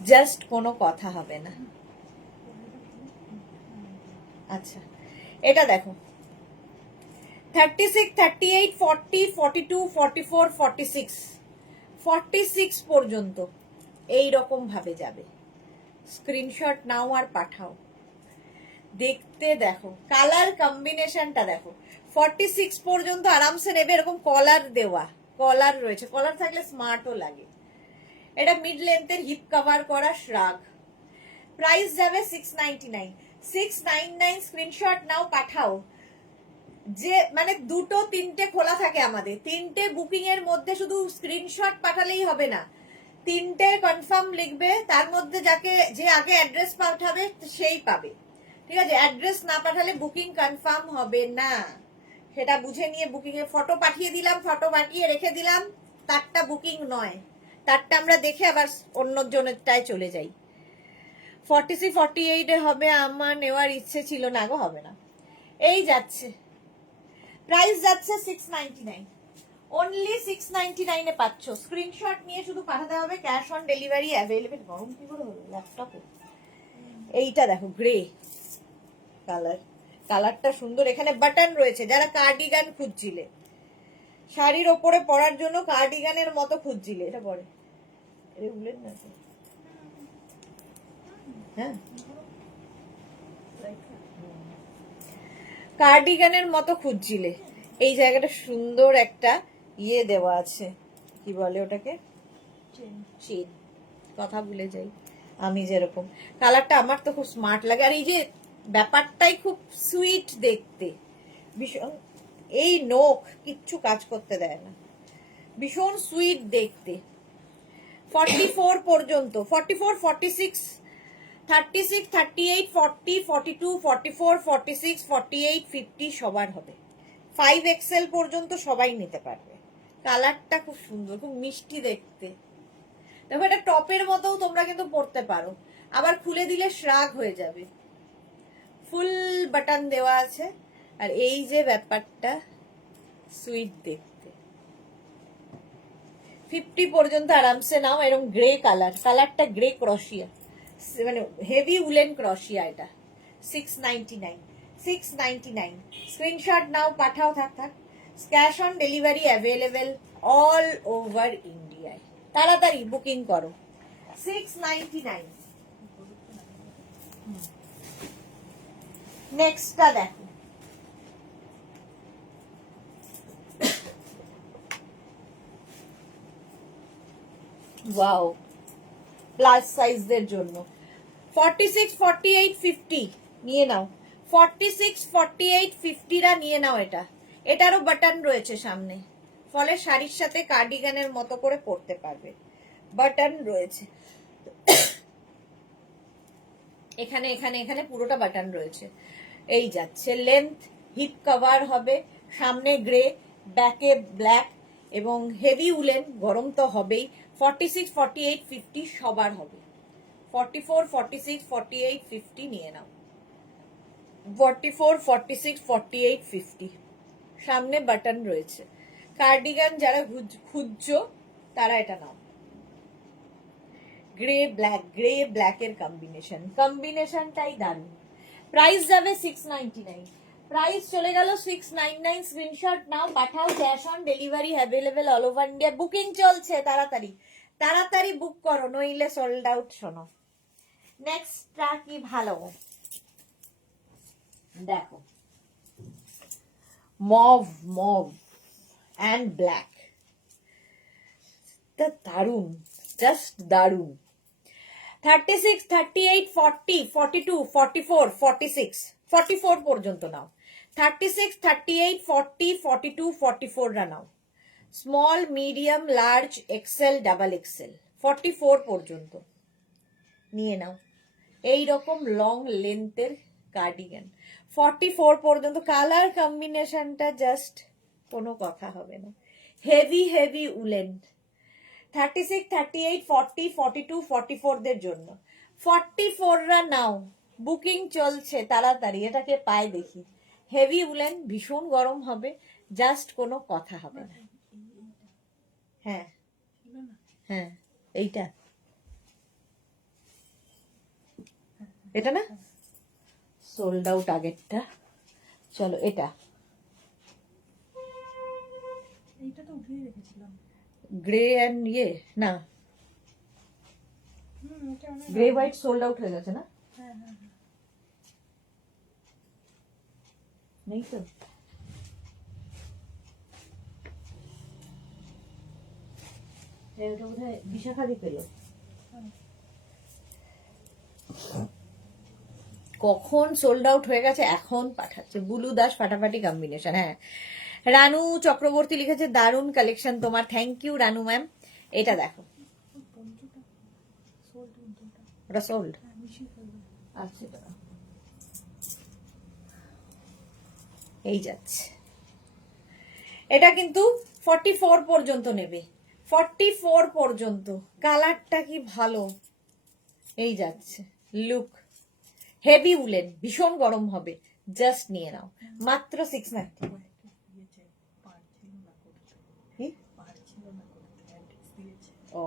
জাস্ট কোনো কথা হবে না। আচ্ছা এটা দেখো 36, 38, 40, 42, 44, 46, 46 পর্যন্ত এই রকম ভাবে যাবে। স্ক্রিনশট নাও আর পাঠাও। দেখতে দেখো, কালার কম্বিনেশনটা দেখো। 46 পর্যন্ত আরামসে নেবে। এরকম কলার দেওয়া, কলার রয়েছে, কলার থাকলে স্মার্টও লাগে। এটা মিড লেন্থের হিপ কভার করা শ্রাগ। প্রাইস যাবে 699 699 স্ক্রিনশট নাও পাঠাও। যে মানে দুটো তিনটে খোলা থাকে আমাদের, তিনটে বুকিং এর মধ্যে শুধু স্ক্রিনশট পাঠালেই হবে না, তিনটে কনফার্ম লিখবে, তার মধ্যে যাকে যে আগে অ্যাড্রেস পাঠাবে সেই পাবে, ঠিক আছে? অ্যাড্রেস না পাঠালে বুকিং কনফার্ম হবে না, সেটা বুঝে নিয়ে বুকিং এর ফটো পাঠিয়ে দিলাম, ফটো পাঠিয়ে রেখে দিলাম, তারটা বুকিং নয়, তারটা আমরা দেখে আবার অন্য জনেরটায় চলে যাই। 43 48 এ হবে, আমার নেওয়ার ইচ্ছে ছিল না গো, হবে না। এই যাচ্ছে, প্রাইস যাচ্ছে 699, অনলি 699 এ পাচ্ছ। স্ক্রিনশট নিয়ে শুধু পাঠাতে হবে, ক্যাশ অন ডেলিভারি অ্যাভেলেবেল। গরম কি করে হলো ল্যাপটপে? এইটা দেখো গ্রে কালার, কালারটা সুন্দর, এখানে বাটন রয়েছে। যারা কার্ডিগান খুঁজছিলে, শাড়ির ওপরে পরার জন্য কার্ডিগানের মতো খুঁজছিলে, এটা পরে এটা উলেন না তো? হ্যাঁ, কার্ডিগানের মতো খুঁজছিলে, এই জায়গাটা সুন্দর একটা ইয়ে দেওয়া আছে, কি বলে ওটাকে, চেন, কথা ভুলে যাই আমি যেরকম। কালারটা আমার তো খুব স্মার্ট লাগে, আর এই যে ব্যাপারটাই খুব সুইট দেখতে, ভীষণ, এই নখ কিচ্ছু কাজ করতে দেয় না, ভীষণ সুইট দেখতে। 44 পর্যন্ত, 44 46 36 38 40 42 44 46 48 50 সবার হবে। 5XL পর্যন্ত সবাই নিতে পারবে। কালারটা খুব সুন্দর, খুব মিষ্টি দেখতে। দেখো এটা টপের মতো তোমরা কিন্তু পরতে পারো, আবার খুলে দিলে শ্রাগ হয়ে যাবে। ফুল বাটন দেওয়া আছে, আর এই যে ব্যাপারটা সুইট দেখতে। 50 পর্যন্ত আরামসে নাও। এরকম গ্রে কালার, কালারটা গ্রে ক্রশিয়া, মানে হেভি উলেন ক্রশিয়া। এটা 699 699। স্ক্রিনশট নাও পাঠাও, থাক থাক। Cash on delivery available all over ইন্ডিয়ায়, তাড়াতাড়ি বুকিং করো। 699। নেক্সটটা দেখো, ওয়াও, প্লাস সাইজদের জন্য 46 48 50 নিয়ে নাও। 46 48 50 রা নিয়ে নাও। এটারও বাটন রয়েছে সামনে, ফলে শাড়ির সাথে কার্ডিগানের মতো করে পরতে পারবে, বাটন রয়েছে এখানে এখানে এখানে পুরোটা বাটন রয়েছে। এই যাচ্ছে লেন্থ, হিপ কভার হবে, সামনে গ্রে, ব্যাকে ব্ল্যাক, এবং হেভি উলেন, গরম তো হবেই। 46 48 50 সবার হবে। 44 46 48 50 নিয়ে নাও। 44 46 48 50 সামনে বাটন রয়েছে। কার্ডিগান যারা খুঁজছো তারা এটা নাও। গ্রে ব্ল্যাক এর কম্বিনেশনটাই দারুণ। প্রাইস যাবে 699, প্রাইস চলে গেল 699। স্ক্রিনশট নাও পাঠাও, cash on delivery available all over India. Booking চলছে, তাড়াতাড়ি তাড়াতাড়ি বুক করো, নইলে সোল্ড আউট। শোনো নেক্সটটা কি ভালো দেখো, মভ অ্যান্ড ব্ল্যাক, দারুণ, জাস্ট দারুণ। 36 38 40 42 44 46 44 পর্যন্ত নাও। 36 38 40 42 44 রা নাও। Small medium large XL double XL 44 পর্যন্ত নিয়ে নাও। এই রকম লং লেন্থের কার্ডিগান 44 পর্যন্ত। কালার কম্বিনেশনটা জাস্ট কোনো কথা হবে না, হেভি উলেন। 36 38 40 42 44 দের জন্য। 44 রা নাও, বুকিং চলছে, তাড়াতাড়ি এটাকে পায় দেখি। হেভি উলেন, ভীষণ গরম হবে, জাস্ট কোনো কথা হবে না। হ্যাঁ হ্যাঁ, এইটা এটা না সোল্ড আউট আগেরটা। চলো এটা তো উঠিয়ে রেখেছিলাম, গ্রে অ্যান্ড ইয়ে না, গ্রে হোয়াইট সোল্ড আউট হয়ে গেছে না? নেই তো, ওটা বোধ হয় বিশাখাদি পেল। কখন সোল্ড আউট হয়ে গেছে, এখন পাঠাচ্ছে। বুলু দাস ফাটাফাটি কম্বিনেশন। হ্যাঁ, রানু চক্রবর্তী লিখেছে দারুণ কালেকশন তোমার, থ্যাংক ইউ রানু ম্যাম। এটা দেখো, পঞ্চটা সোল্ড পঞ্চটা ওটা সোল্ড। মিশিয়ে ফেলবে। আচ্ছা দাঁড়াও। এই যাচ্ছে, এটা কিন্তু 44 পর্যন্ত নেবে, 44 পর্যন্ত। কালারটা কি ভালো, এই যাচ্ছে লুক। হেভি উলেন, ভীষণ গরম হবে, জাস্ট নিয়ে নাও মাত্র 690। দিয়েছে পারছিল না করতে, কি? পারছিল না করতে, অ্যান্টিক্স দিয়েছে। ও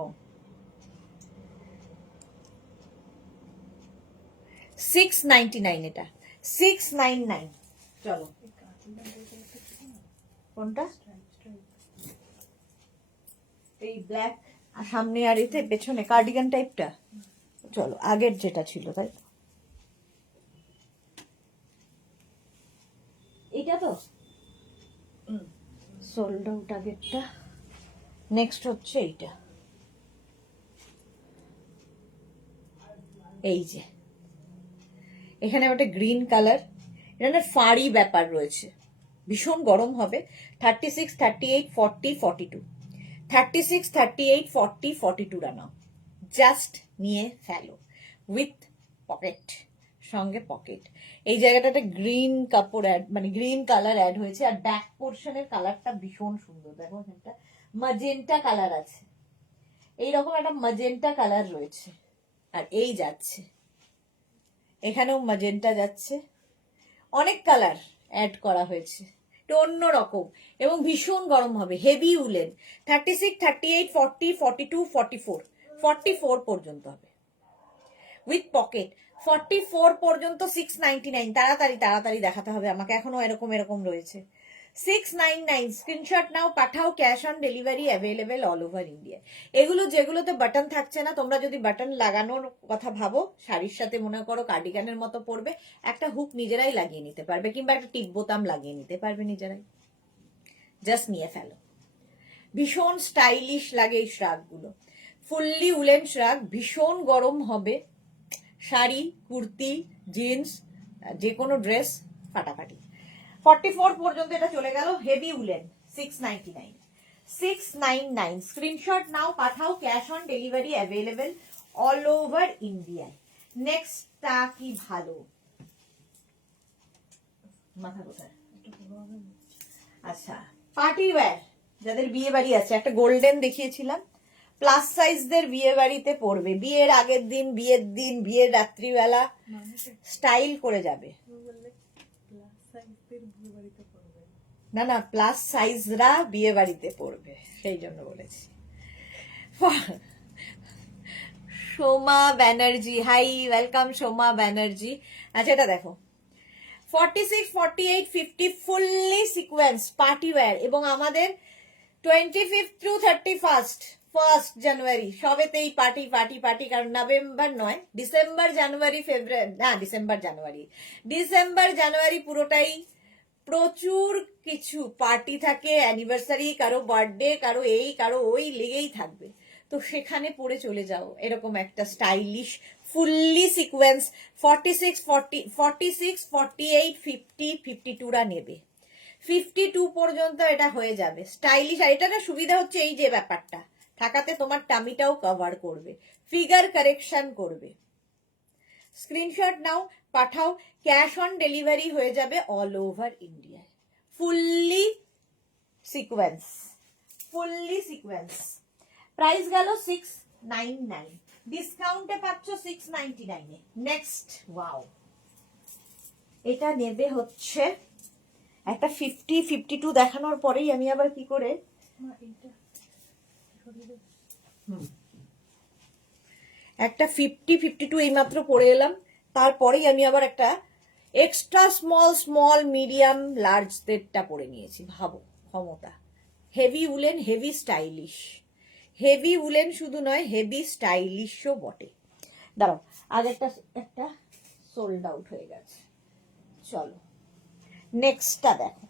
699, এটা 699। চলো, এই কার্ডিগান টাইপের একটা ছিল না, কোনটা? Stripe stripe. এই ব্ল্যাক সামনে আর এতে পেছনে কার্ডিগান টাইপটা। চলো, আগের যেটা ছিল, তাই তো এটা তো সোল্ড আউট আগেরটা। নেক্সট হচ্ছে এইটা, এই যে এখানে একটা গ্রিন কালার, এটা ফাড়ি ব্যাপার রয়েছে, ভীষণ গরম হবে। 36, 38, 40, 42, 36, 38, 40, 42 রানা জাস্ট নিয়ে ফেলো, উইথ পকেট, সঙ্গে পকেট। এই জায়গাটাতে গ্রিন কাপড় অ্যাড, মানে গ্রিন কালার অ্যাড হয়েছে, আর ব্যাক পোর্শনের কালারটা ভীষণ সুন্দর। দেখো একটা ম্যাজেন্টা কালার আছে, এইরকম একটা ম্যাজেন্টা কালার রয়েছে, আর এই যাচ্ছে এখানেও ম্যাজেন্টা যাচ্ছে, অনেক কালার অ্যাড করা হয়েছে, এটা অন্যরকম এবং ভীষণ গরম হবে। হেভি উলেন, 36, 38, 40, 42, 44, 44 পর্যন্ত হবে উইথ পকেট। 44 পর্যন্ত 699। তাড়াতাড়ি তাড়াতাড়ি দেখাতে হবে আমাকে, এখনো এরকম এরকম রয়েছে। 699, স্ক্রিনশট নাও, পাঠাও, cash on delivery available all over India. এগুলো যেগুলোতে বাটন থাকছে না, তোমরা যদি বাটন লাগানোর কথা ভাবো, শাড়ির সাথে মনে করো কার্ডিগানের মতো পরবে, একটা হুক নিজেরাই লাগিয়ে নিতে পারবে, কিংবা একটা টিপ বোতাম লাগিয়ে নিতে পারবে নিজেরাই, জাস্ট নিয়ে ফেলো। ভীষণ স্টাইলিশ লাগে এই শ্রাগগুলো, ফুললি উলেন শ্রাগ, ভীষণ গরম হবে। শাড়ি, কুর্তি, জিন্স, যে কোনো ড্রেস ফাটাফাটি। 44 পর্যন্ত এটা চলে গেল, হেভি উলেন, 699, 699। স্ক্রিনশট নাও, পাঠাও, cash on delivery available all over ইন্ডিয়ায়। নেক্সটটা কি ভালো, মাথা কোথায়? আচ্ছা, পার্টি ওয়্যার যাদের বিয়ে বাড়ি আছে, একটা গোল্ডেন দেখিয়েছিলাম, প্লাস সাইজদের বিয়ে বাড়িতে পরবে, বিয়ের আগের দিন, বিয়ের দিন, বিয়ের রাত্রিবেলা স্টাইল করে যাবে। প্লাস সাইজদের বিয়ে বাড়িতে পড়বে না না, প্লাস সাইজরা বিয়ে বাড়িতে পরবে, সেই জন্য বলেছি। Soma Banerjee, hi, welcome Soma Banerjee. আচ্ছা, এটা দেখো 46, 48, 50 ফুললি সিকোয়েন্স পার্টি ওয়্যার, এবং আমাদের 25 থ্রু 1 জানুয়ারি সবেতেই পার্টি পার্টি পার্টি, কারণ নভেম্বর নয়, ডিসেম্বর, জানুয়ারি, ফেব্রুয়ারি, না ডিসেম্বর জানুয়ারি পুরোটাই প্রচুর কিছু পার্টি থাকে, অ্যানিভার্সারি, কারো বার্থডে, কারো এই কারো ওই লেগেই থাকবে। তো সেখানে পরে চলে যাও এরকম একটা স্টাইলিশ ফুললি সিকোয়েন্স। 46, 48, 50, 52রা নেবে, 52 পর্যন্ত এটা হয়ে যাবে স্টাইলিশ। আর এটা না সুবিধা হচ্ছে এই যে ব্যাপারটা থাকাতে, তোমার টামিটাও কভার করবে, ফিগার কারেকশন করবে। স্ক্রিনশট নাও, পাঠাও, ক্যাশ অন ডেলিভারি হয়ে যাবে all over India. Fully sequence, fully sequence. Price গেল 699, ডিসকাউন্টে পাচ্ছ 699 এ। নেক্সট, ওয়াও, এটা নেবে হচ্ছে একটা 50, 52 দেখানোর পরেই আমি আবার কি করে একটা 50, 52 এইমাত্র পরে এলাম, তারপরেই আমি আবার একটা এক্সট্রা স্মল, মিডিয়াম, লার্জদেরটা পরে নিয়েছি। ভাবো ক্ষমতা। Heavy woollen, heavy stylish, heavy woollen শুধু নয়, হেভি স্টাইলিশও বটে। দাঁড়াও, আজ একটা সোল্ড আউট হয়ে গেছে। চলো নেক্সটটা দেখো,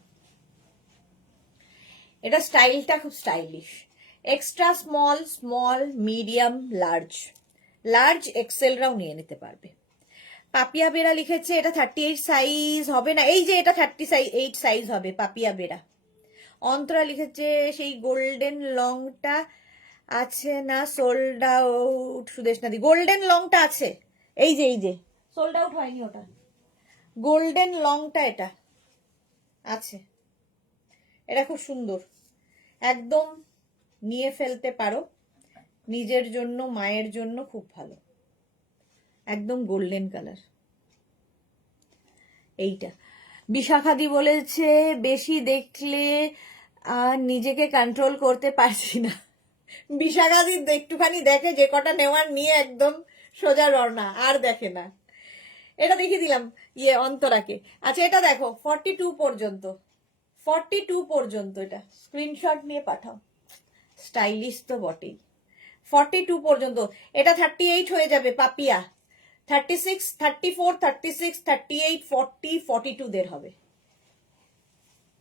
এটা স্টাইলটা খুব stylish. Extra small, medium, large, এক্সেলরাও নিয়ে নিতে পারবে। পাপিয়া বেরা লিখেছে এটা 38 সাইজ হবে না, এই যে এটা 38 সাইজ হবে পাপিয়া বেরা। অন্তরা লিখেছে সেই গোল্ডেন লংটা আছে না, sold out. Sudesh Nadi golden লংটা আছে, এই যে সোল্ড আউট হয়নি ওটা, গোল্ডেন লংটা এটা আছে। এটা খুব সুন্দর, একদম নিয়ে ফেলতে পারো, নিজের জন্য মায়ের জন্য খুব ভালো, একদম গোল্ডেন কালার। এইটা বিশাখাদি বলেছে বেশি দেখলে আর নিজেকে কন্ট্রোল করতে পারছি না। বিশাখাদি একটুখানি দেখে, যে কটা নেওয়ার নিয়ে একদম সোজা রওনা, আর দেখে না। এটা দেখিয়ে দিলাম অন্তরাকে। আচ্ছা এটা দেখো 42 পর্যন্ত, 42 পর্যন্ত, এটা স্ক্রিনশট নিয়ে পাঠাও, স্টাইলিশ তো বটেই। 42 পর্যন্ত, এটা 38 হয়ে যাবে পাপিয়া, 36, 34, 36, 38, 40, 42 দের হবে,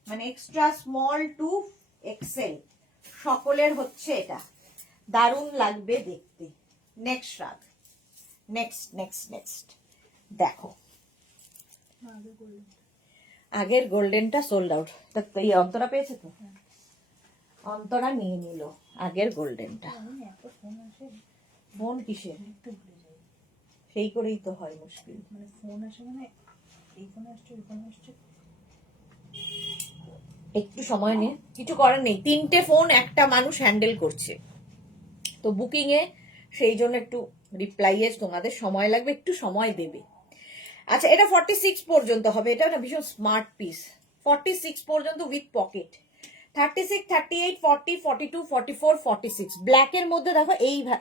মানে এক্সট্রা স্মল টু এক্সেল সকলের হচ্ছে এটা। দারুণ লাগবে দেখতে। নেক্সট রাগ, নেক্সট দেখো, আগের গোল্ডেনটা সোল্ড আউট, এই অন্তরা পেয়েছে তো, অন্তরা নিয়ে নিল আগের গোল্ডেনটা। ফোন কিসের, সেই করেই তো হয় মুশকিল, মানে ফোন আসে, মানে এই ফোনে আসছে ওই ফোনে আসছে। একটু সময় নিয়ে, কিছু করার নেই, 3টে ফোন একটা মানুষ হ্যান্ডেল করছে তো বুকিং এ, সেই জন্য একটু রিপ্লাইয়ে তোমাদের সময় লাগবে, একটু সময় দেবে। আচ্ছা এটা 46 পর্যন্ত হবে, এটা না ভীষণ স্মার্ট পিস, 46 পর্যন্ত উইথ পকেট, 36, 38, 40, 42, 44, 46 ব্ল্যাকের মধ্যে দেখো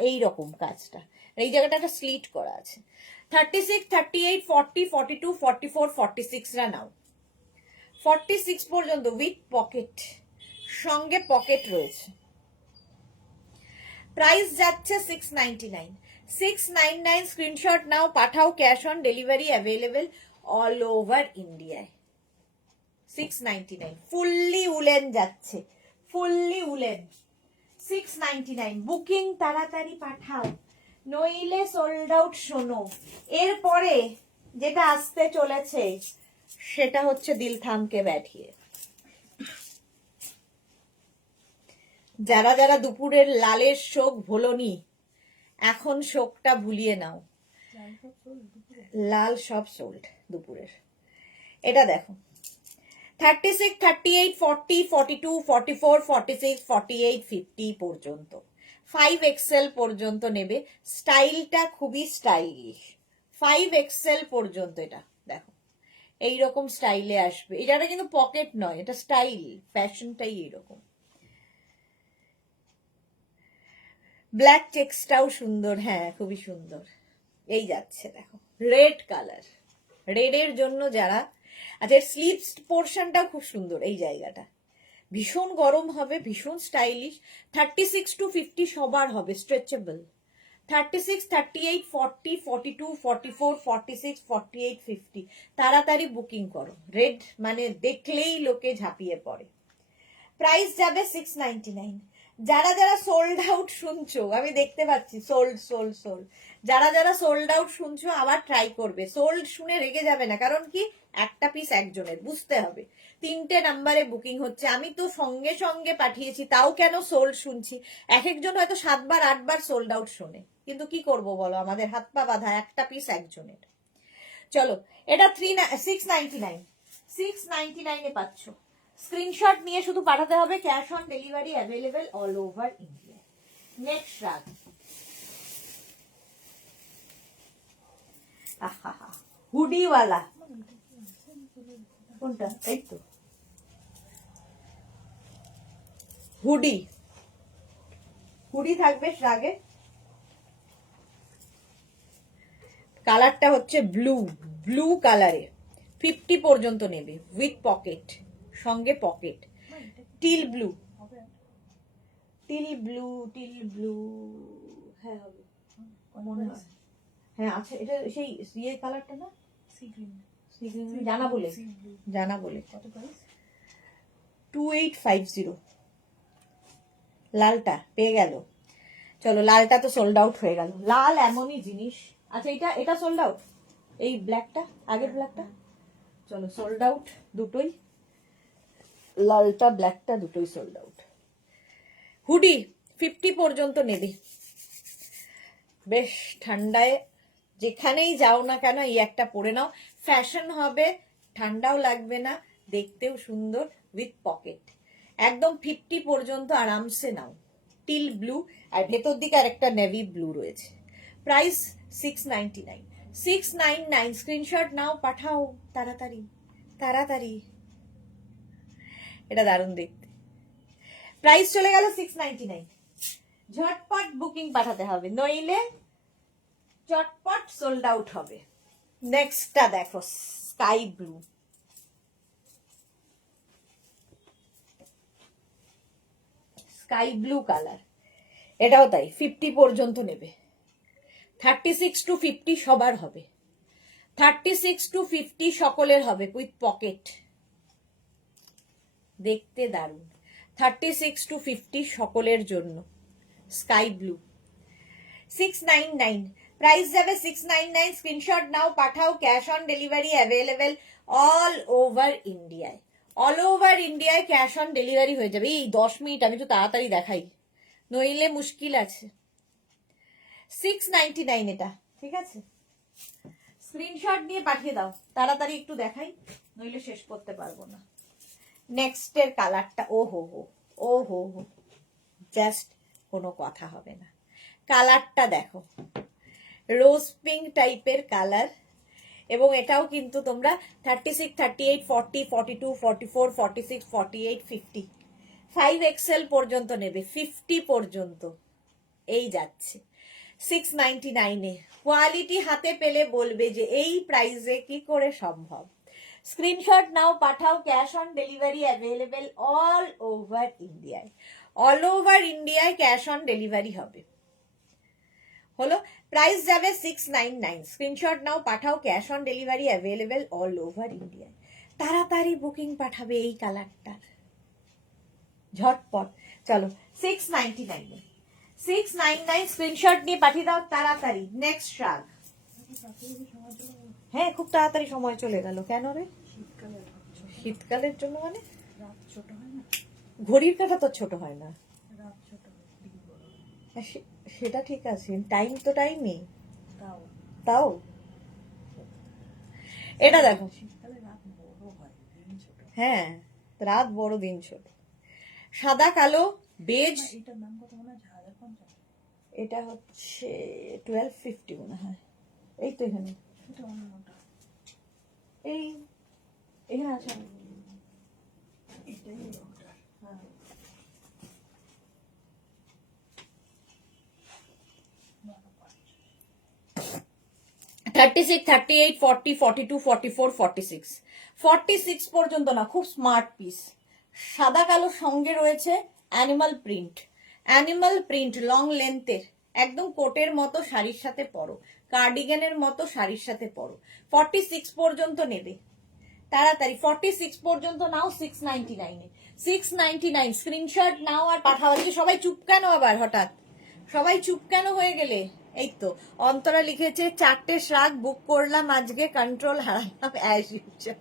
এই রকম কাজটা, এই জায়গাটা একটা স্লিট করা আছে। 36, 38, 40, 42, 44, 46 রা নাও। 46 পর্যন্ত উইথ পকেট, সঙ্গে পকেট রয়েছে। প্রাইস যাচ্ছে 699, 699। স্ক্রিনশট নাও, পাঠাও, cash on delivery available all over ইন্ডিয়ায়। 699 ফুললি উলেন যাচ্ছে, ফুললি উলেন, 699। বুকিং তাড়াতাড়ি পাঠাও, নইলে সোল্ড আউট। শোনো, এরপরে যেটা আসতে চলেছে সেটা হচ্ছে দিল থামকে ব্যাঠিয়ে। যারা যারা দুপুরের লালের শোক ভোলনি, এখন শোকটা ভুলিয়ে নাও, লাল সব সোল্ড দুপুরের। এটা দেখো 36, 38, 40, 42, 44, 46, 48, 50 পর্যন্ত, 5XL পর্যন্ত নেবে। স্টাইলটা খুবই স্টাইলিশ, 5XL পর্যন্ত। এটা দেখো এইরকম স্টাইলে আসবে, এটা কিন্তু পকেট নয়, এটা স্টাইল, ফ্যাশনটাই এইরকম। ব্ল্যাক চেক্সটাও সুন্দর, হ্যাঁ খুবই সুন্দর। এই যাচ্ছে দেখো রেড কালার, রেডের জন্য যারা, আচ্ছা স্লিভস পোর্শনটাও খুব সুন্দর, এই জায়গাটা ভীষণ গরম হবে, ভীষণ স্টাইলিশ। 36 to 50 সবার হবে, স্ট্রেচেবল। 36, 38, 40, 42, 44, 46, 48, 50 তাড়াতাড়ি বুকিং করো, রেড মানে দেখলেই লোকে ঝাঁপিয়ে পড়ে। প্রাইস যাবে 699। যারা যারা সোল্ড আউট শুনছো, আমি দেখতে পাচ্ছি সোল্ড, যারা যারা সোল্ড আউট শুনছো আবার ট্রাই করবে, সোল্ড শুনে রেগে যাবে না, কারণ কি একটা পিস একজনের, বুঝতে হবে 3টে নাম্বারে বুকিং হচ্ছে। আমি তো সঙ্গে সঙ্গে পাঠিয়েছি, তাও কেন সোল্ড শুনছি, এক একজন হয়তো 7বার 8বার সোল্ড আউট শোনে, কিন্তু কি করব বলো, আমাদের হাত পা বাঁধা, একটা পিস একজনের। চলো এটা 699, 699 এ পাচ্ছ। স্ক্রিনশট নিয়ে শুধু পাঠাতে হবে, cash on delivery available all over India. Next রাগ, হুডিওয়ালা, কোনটা, এই তো হুডি, হুডি থাকবে রাগে। কালারটা হচ্ছে ব্লু কালারে, 50 পর্যন্ত নেবে উইথ পকেট, সঙ্গে পকেট, টিল ব্লু, হ্যাঁ হবে মনে হয়, হ্যাঁ আচ্ছা এটা সেই ইয়ে কালারটা না, সি গ্রিন, জানা বলে কত প্রাইস? 2850। লালটা পেয়ে গেল, চলো লালটা তো সোল্ড আউট হয়ে গেল, লাল এমনই জিনিস। আচ্ছা এটা সোল্ড আউট, এই ব্ল্যাকটা, আগের ব্ল্যাকটা, চলো সোল্ড আউট দুটোই, লালটা ব্ল্যাকটা দুটোই সোল্ড আউট। হুডি 50 পর্যন্ত নেবে, বেশ ঠান্ডায় যেখানেই যাও না কেন এই একটা পরে নাও, ফ্যাশন হবে, ঠান্ডাও লাগবে না, দেখতেও সুন্দর, উইথ পকেট। একদম 50 পর্যন্ত আরামসে নাও। টিল ব্লু, আর ভেতর দিকে আরেকটা নেভি ব্লু রয়েছে। প্রাইস 699, 699। স্ক্রিনশট নাও, পাঠাও তাড়াতাড়ি তাড়াতাড়ি। এটা দারুণ দেখতে। প্রাইস চলে গেল 699। ঝটপট বুকিং পাঠাতে হবে, নইলে চটপট সোল্ড আউট হবে। নেক্সটটা দেখো, sky blue. Sky blue colour, এটাও তাই 50 পর্যন্ত নেবে। 36 to 50 সবার হবে, 36 to 50 সকলের হবে, উইথ পকেট। দেখতে দারুণ, 36 to 50 সকলের জন্য। স্কাই ব্লু 699, প্রাইস যাবে 699। স্ক্রিনশট নাও, পাঠাও, cash on delivery available all over ইন্ডিয়ায়। অল ওভার ইন্ডিয়ায় ক্যাশ অন ডেলিভারি হয়ে যাবে। এই 10 মিনিট আমি তো তাড়াতাড়ি দেখাই, নইলে মুশকিল আছে। 699 এটা, ঠিক আছে? স্ক্রিনশট নিয়ে পাঠিয়ে দাও, তাড়াতাড়ি একটু দেখাই, নইলে শেষ করতে পারবো না। নেক্সটের কালারটা, ও হো হো, ও হো হো, জাস্ট কোনো কথা হবে না। কালারটা দেখো, রোজ পিঙ্ক টাইপের কালার, এবং এটাও কিন্তু তোমরা 36, 38, 40, 42, 44, 46, 48, 50, 5XL পর্যন্ত নেবে, 50 পর্যন্ত এই যাচ্ছে 699-এ। কোয়ালিটি হাতে পেলে বলবে যে এই প্রাইসে কি করে সম্ভব। স্ক্রিনশট নাও, পাঠাও, cash on delivery available all over ইন্ডিয়ায়। অল ওভার ইন্ডিয়ায় ক্যাশ অন ডেলিভারি হবে। হলো, প্রাইস যাবে 699। স্ক্রিনশট নাও, পাঠাও, cash on delivery available all over ইন্ডিয়ায়। তাড়াতাড়ি বুকিং পাঠাবে এই কালারটার, ঝটপট। চলো 699, 699 স্ক্রিনশট নিয়ে পাঠিয়ে দাও তাড়াতাড়ি। নেক্সট শ্রাগ। হ্যাঁ, খুব তাড়াতাড়ি সময় চলে গেল। কেন রে? শীতকালের জন্য মানে? রাত ছোট হয় না, ঘড়ির কাঁটা তো ছোট হয় না। রাত ছোট হয়, দিন বড় হয়। হ্যাঁ, সেটা ঠিক আছে, টাইম তো টাইমই। তাও তাও এটা দেখো, শীতকালে রাত বড় হয়, দিন ছোট হয়। হ্যাঁ, রাত বড় দিন ছোট। সাদা কালো বেজ, এটার নাম কত মনে হয়? 1050। এটা হচ্ছে 1250 মনে হয়। এই তো এখানে, এটা অন্যটা, এই এখানে আছে। এটাই রংটা। হ্যাঁ, 36, 38, 40, 42, 44, 46, 46 পর্যন্ত না, খুব স্মার্ট পিস। সাদা কালো সঙ্গে রয়েছে animal print, animal print long লেন্থের, একদম কোটের মতো শাড়ির সাথে পরো, কার্ডিগানের মতো শাড়ির সাথে পরো। 46 পর্যন্ত নেবে, তাড়াতাড়ি 46 পর্যন্ত নাও। 699-এ, 699 স্ক্রিনশট নাও আর পাঠাও। আজকে সবাই চুপ কেন আবার হঠাৎ? সবাই চুপ কেন হয়ে গেলে? এই তো অন্তরা লিখেছে 4টে শ্রাগ বুক করলাম আজকে, কন্ট্রোল হারালাম অ্যাজ ইউজুয়াল।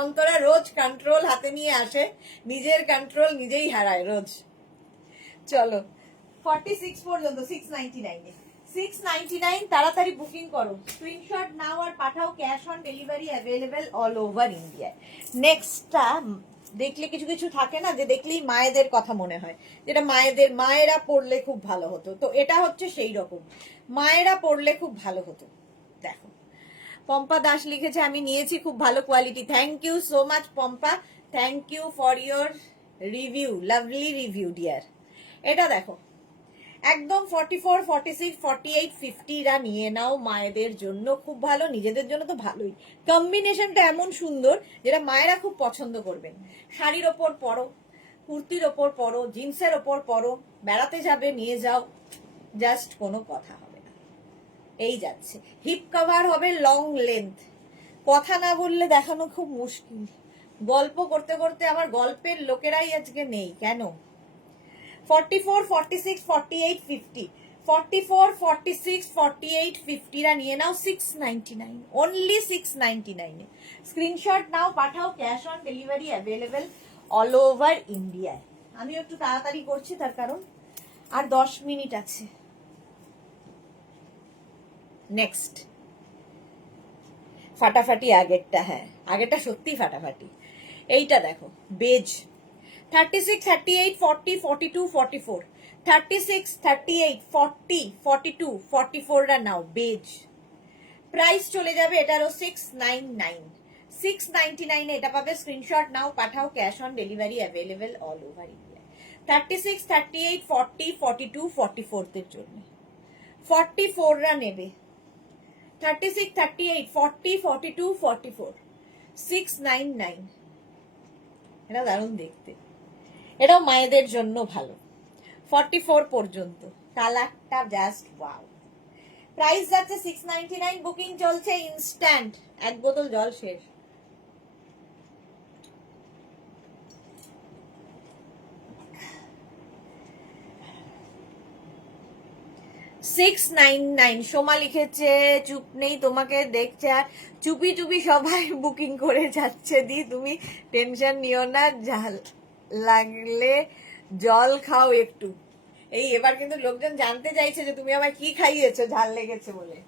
অন্তরা রোজ কন্ট্রোল হাতে নিয়ে আসে, নিজের কন্ট্রোল নিজেই হারায় রোজ। চলো 46 পর্যন্ত 699-এ, 699 তাড়াতাড়ি বুকিং করো, স্ক্রিনশট নাও আর পাঠাও, cash on delivery available all over ইন্ডিয়ায়। নেক্সটটা দেখলে কিছু কিছু থাকে না যে দেখলেই মায়েদের কথা মনে হয়, যেটা মায়েরা পড়লে খুব ভালো হতো, তো এটা হচ্ছে সেই রকম, মায়েরা পড়লে খুব ভালো হতো। দেখো, পম্পা দাস লিখেছে আমি নিয়েছি, খুব ভালো quality. Thank you so much Pompa, thank you for your review, lovely review dear. এটা দেখো, একদম 44, 46, 48, 50 নিয়ে নাও, মায়েদের জন্য খুব ভালো, নিজেদের জন্য তো ভালোই। কম্বিনেশনটা এমন সুন্দর যেটা মায়েরা খুব পছন্দ করবেন। শাড়ির ওপর পরো, কুর্তির ওপর পরো, জিন্সের ওপর পরো, বেড়াতে যাবে নিয়ে যাও, জাস্ট কোনো কথা হবে না। এই যাচ্ছে, হিপ কভার হবে লং লেন্থ, কথা না বললে দেখানো খুব মুশকিল। গল্প করতে করতে আমার গল্পের লোকেরাই আজকে নেই কেন। 44, 46, 48, 50, 44, 46, 48, 50 রা নিয়ে নাও 699, only 699 এ স্ক্রিনশট নাও, পাঠাও, cash on delivery available all over ইন্ডিয়ায়। আমি একটু তাড়াতাড়ি করছি তার কারণ আর 10 মিনিট আছে। নেক্সট ফাটাফাটি আগেরটা, হ্যাঁ আগেরটা সত্যি ফাটাফাটি। এইটা দেখো বেজ 36, 38, 40, 42, 44, 36, 38, 40, 42, 44 রা নাও বেজ। প্রাইস চলে যাবে এটারও 699, 699 এটা পাবে। স্ক্রিনশট নাও, পাঠাও, cash on delivery available all over India. 36, 38, 40, 42, 44 দের জন্য 44 রা নেবে। 36, 38, 40, 42, 44, 699। এটা দারুণ দেখতে, এটাও মায়েদের জন্য ভালো। 44 পর্যন্ত কালারটা জাস্ট ওয়াও। প্রাইস যাচ্ছে 699, বুকিং চলছে ইনস্ট্যান্ট। এক বোতল জল শেষ। $699 সোমা লিখেছে চুপ নেই তোমাকে দেখছে আর চুপি চুপি সবাই বুকিং করে যাচ্ছে। দি তুমি টেনশন নিও না, ঝাল লাগলে জল খাও একটু। এই এবার কিন্তু লোকজন জানতে চাইছে যে তুমি আমায় কি খাইয়েছো ঝাল লেগেছে বলে।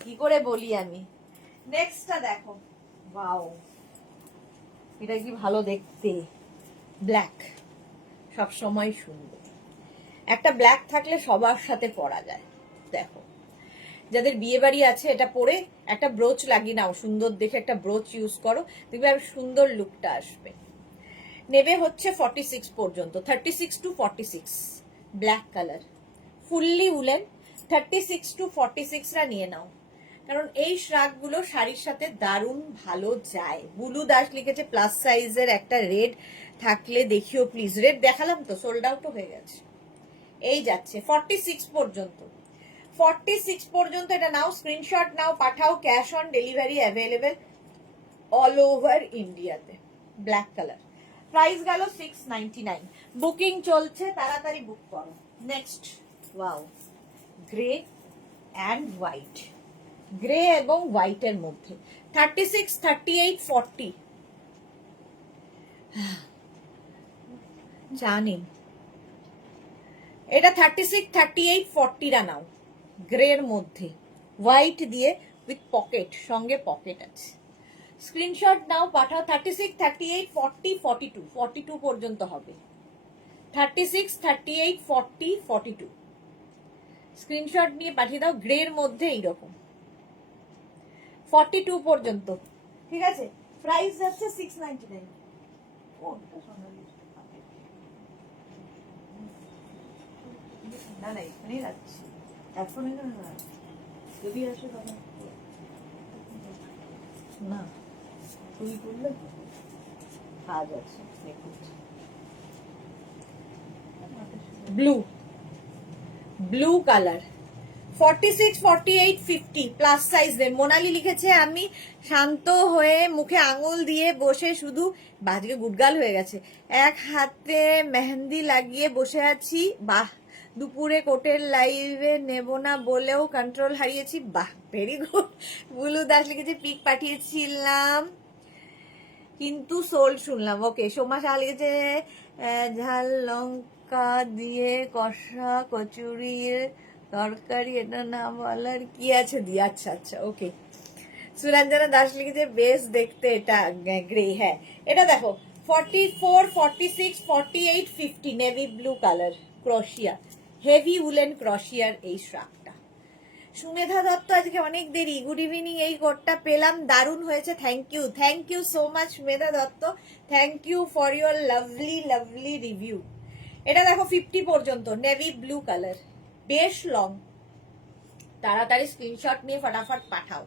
কি করে বলি আমি। নেক্সটটা দেখো, ওয়াও এটা কি ভালো দেখতে। ব্ল্যাক সব সময় সুন্দর, একটা ব্ল্যাক থাকলে সবার সাথে পরা যায়। দেখো যাদের বিয়ে বাড়ি আছে এটা পরে একটা ব্রোচ লাগিয়ে নাও, সুন্দর দেখে একটা ব্রোচ ইউজ করো, দেখবে আর সুন্দর লুকটা আসবে। নেবে হচ্ছে 46 পর্যন্ত, 36 to 46 black colour fully woollen. 36 to 46 রা নিয়ে নাও, কারণ এই শ্রাগগুলো শাড়ির সাথে দারুণ ভালো যায়। বুলু দাস লিখেছে প্লাস সাইজের একটা রেড থাকলে দেখিও প্লিজ। রেড দেখালাম তো, সোল্ড আউটও হয়ে গেছে। এই যাচ্ছে 46 পর্যন্ত, 46 পর্যন্ত এটা নাও, স্ক্রিনশট নাও, পাঠাও, cash on delivery available all over ইন্ডিয়াতে। ব্ল্যাক কালার, প্রাইস গেল 699, বুকিং চলছে, তাড়াতাড়ি বুক করো। Next wow grey and white, grey এবং হোয়াইটের মধ্যে 36, 38, 40 জানি এটা 36, 38, 40 রা নাও, গ্রের মধ্যে হোয়াইট দিয়ে উইথ পকেট, সঙ্গে পকেট আছে। স্ক্রিনশট নাও, পাঠাও। 36, 38, 40, 42, 42 পর্যন্ত হবে। 36, 38, 40, 42 স্ক্রিনশট নিয়ে পাঠিয়ে দাও। গ্রের মধ্যে এইরকম 42 পর্যন্ত, ঠিক আছে। প্রাইস যাচ্ছে 699। না না এখানেই রাখছি, এখন যদি আসে না তুই করলে কাজ আছে। ব্লু, ব্লু কালার 46, 48, 50 প্লাস সাইজের। মোনালি লিখেছে আমি শান্ত হয়ে মুখে আঙুল দিয়ে বসে শুধু, বাজকে গুডগাল হয়ে গেছে, এক হাতে মেহেন্দি লাগিয়ে বসে আছি। বাহ, দুপুরে কোটের লাইভে নেব না বলেও কন্ট্রোল হারিয়েছি। বাহ ভেরি গুড। বুলু দাস লিখেছে পিক পাঠিয়েছিলাম কিন্তু সোল শুনলাম। ওকে, সোমা শাহ লিখেছে ঝাল লঙ্কা দিয়ে কষা কচুরির তরকারি, এটা না বলার কি আছে দিয়ে। আচ্ছা আচ্ছা ওকে। সুরঞ্জনা দাস লিখেছে বেশ দেখতে এটা গ্রে। হ্যাঁ এটা দেখো 44, 46, 48, 50 navy blue colour crochet, heavy woollen ক্রশিয়ার এই শ্রাগটা। সুমেধা দত্ত আজকে অনেক দেরি, গুড ইভিনিং, এই কোডটা পেলাম, দারুণ হয়েছে। Thank you so much Sumedha Dutta, thank you for your lovely lovely review. এটা দেখো 50 পর্যন্ত, নেভি ব্লু কালার, বেশ লং। তাড়াতাড়ি স্ক্রিনশট নিয়ে ফটাফট পাঠাও,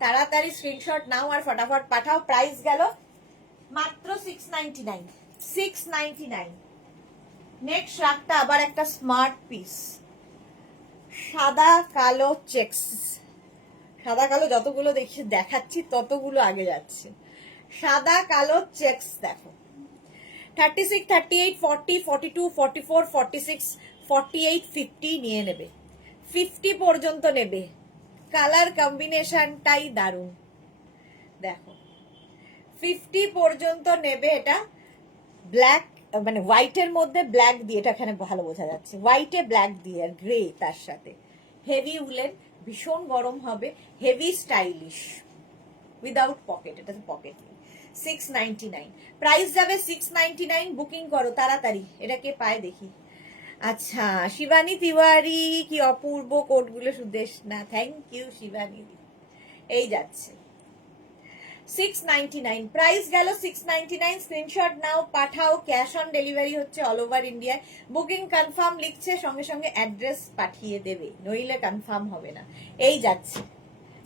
তাড়াতাড়ি স্ক্রিনশট নাও আর ফটাফট পাঠাও। প্রাইস গেল মাত্র 699, 699। নেক্সট শ্রাগটা আবার একটা স্মার্ট পিস, সাদা কালো চেক্স। সাদা কালো যতগুলো দেখাচ্ছি ততগুলো আগে যাচ্ছে। সাদা কালো চেক্স দেখো 36, 38, 40, 42, 44, 46, 4850 নিয়ে নেবে, 50 পর্যন্ত নেবে। কালার কম্বিনেশনটাই দারুণ, দেখো 50 পর্যন্ত নেবে। এটা ব্ল্যাক মানে হোয়াইটের মধ্যে ব্ল্যাক দিয়ে, এটা এখানে ভালো বোঝা যাচ্ছে, হোয়াইটে ব্ল্যাক দিয়ে আর গ্রে তার সাথে, হেভি উলেন, ভীষণ গরম হবে, হেভি স্টাইলিশ, উইদাউট পকেট, এটাতে পকেট নেই। 699 প্রাইস যাবে 699। বুকিং করো তাড়াতাড়ি, এটা কে পায় দেখি। আচ্ছা শিবানী তিওয়ারি, কি অপূর্ব কোটগুলো, সুদেশ না, থ্যাংক ইউ শিবানী। এই যাচ্ছে 699, প্রাইস গেল 699। স্ক্রিনশট নাও, পাঠাও, ক্যাশ অন ডেলিভারি হচ্ছে অল ওভার ইন্ডিয়ায়। বুকিং কনফার্ম লিখছে, সঙ্গে সঙ্গে অ্যাড্রেস পাঠিয়ে দেবে, নইলে কনফার্ম হবে না। এই যাচ্ছে,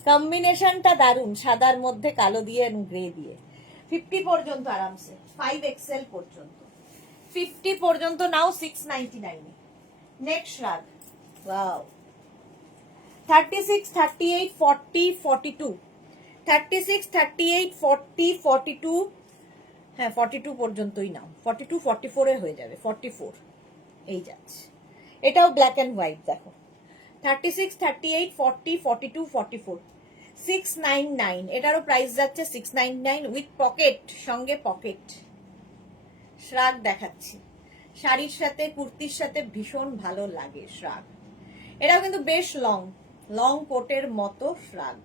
কম্বিনেশনটা দারুণ, সাদার মধ্যে কালো দিয়ে গ্রে দিয়ে। 50 পর্যন্ত আরামসে, 5XL পর্যন্ত, 50 পর্যন্ত নাও 699। নেক্সট রাগ, ওয়াও, 36, 38, 40, 42, 36, 38, 40, 42, হ্যাঁ 42 পর্যন্তই নাও, 42, 44 এ হয়ে যাবে, 44 এই যাচ্ছে। এটাও ব্ল্যাক অ্যান্ড হোয়াইট, দেখো 36, 38, 40, 42, 44, 699। এটারও প্রাইস যাচ্ছে 699 উইথ পকেট, সঙ্গে পকেট। শ্রাগ দেখাচ্ছি, শাড়ির সাথে কুর্তির সাথে ভীষণ ভালো লাগে শ্রাগ। এটাও কিন্তু বেশ লং, লং কোটের মতো শ্রাগ।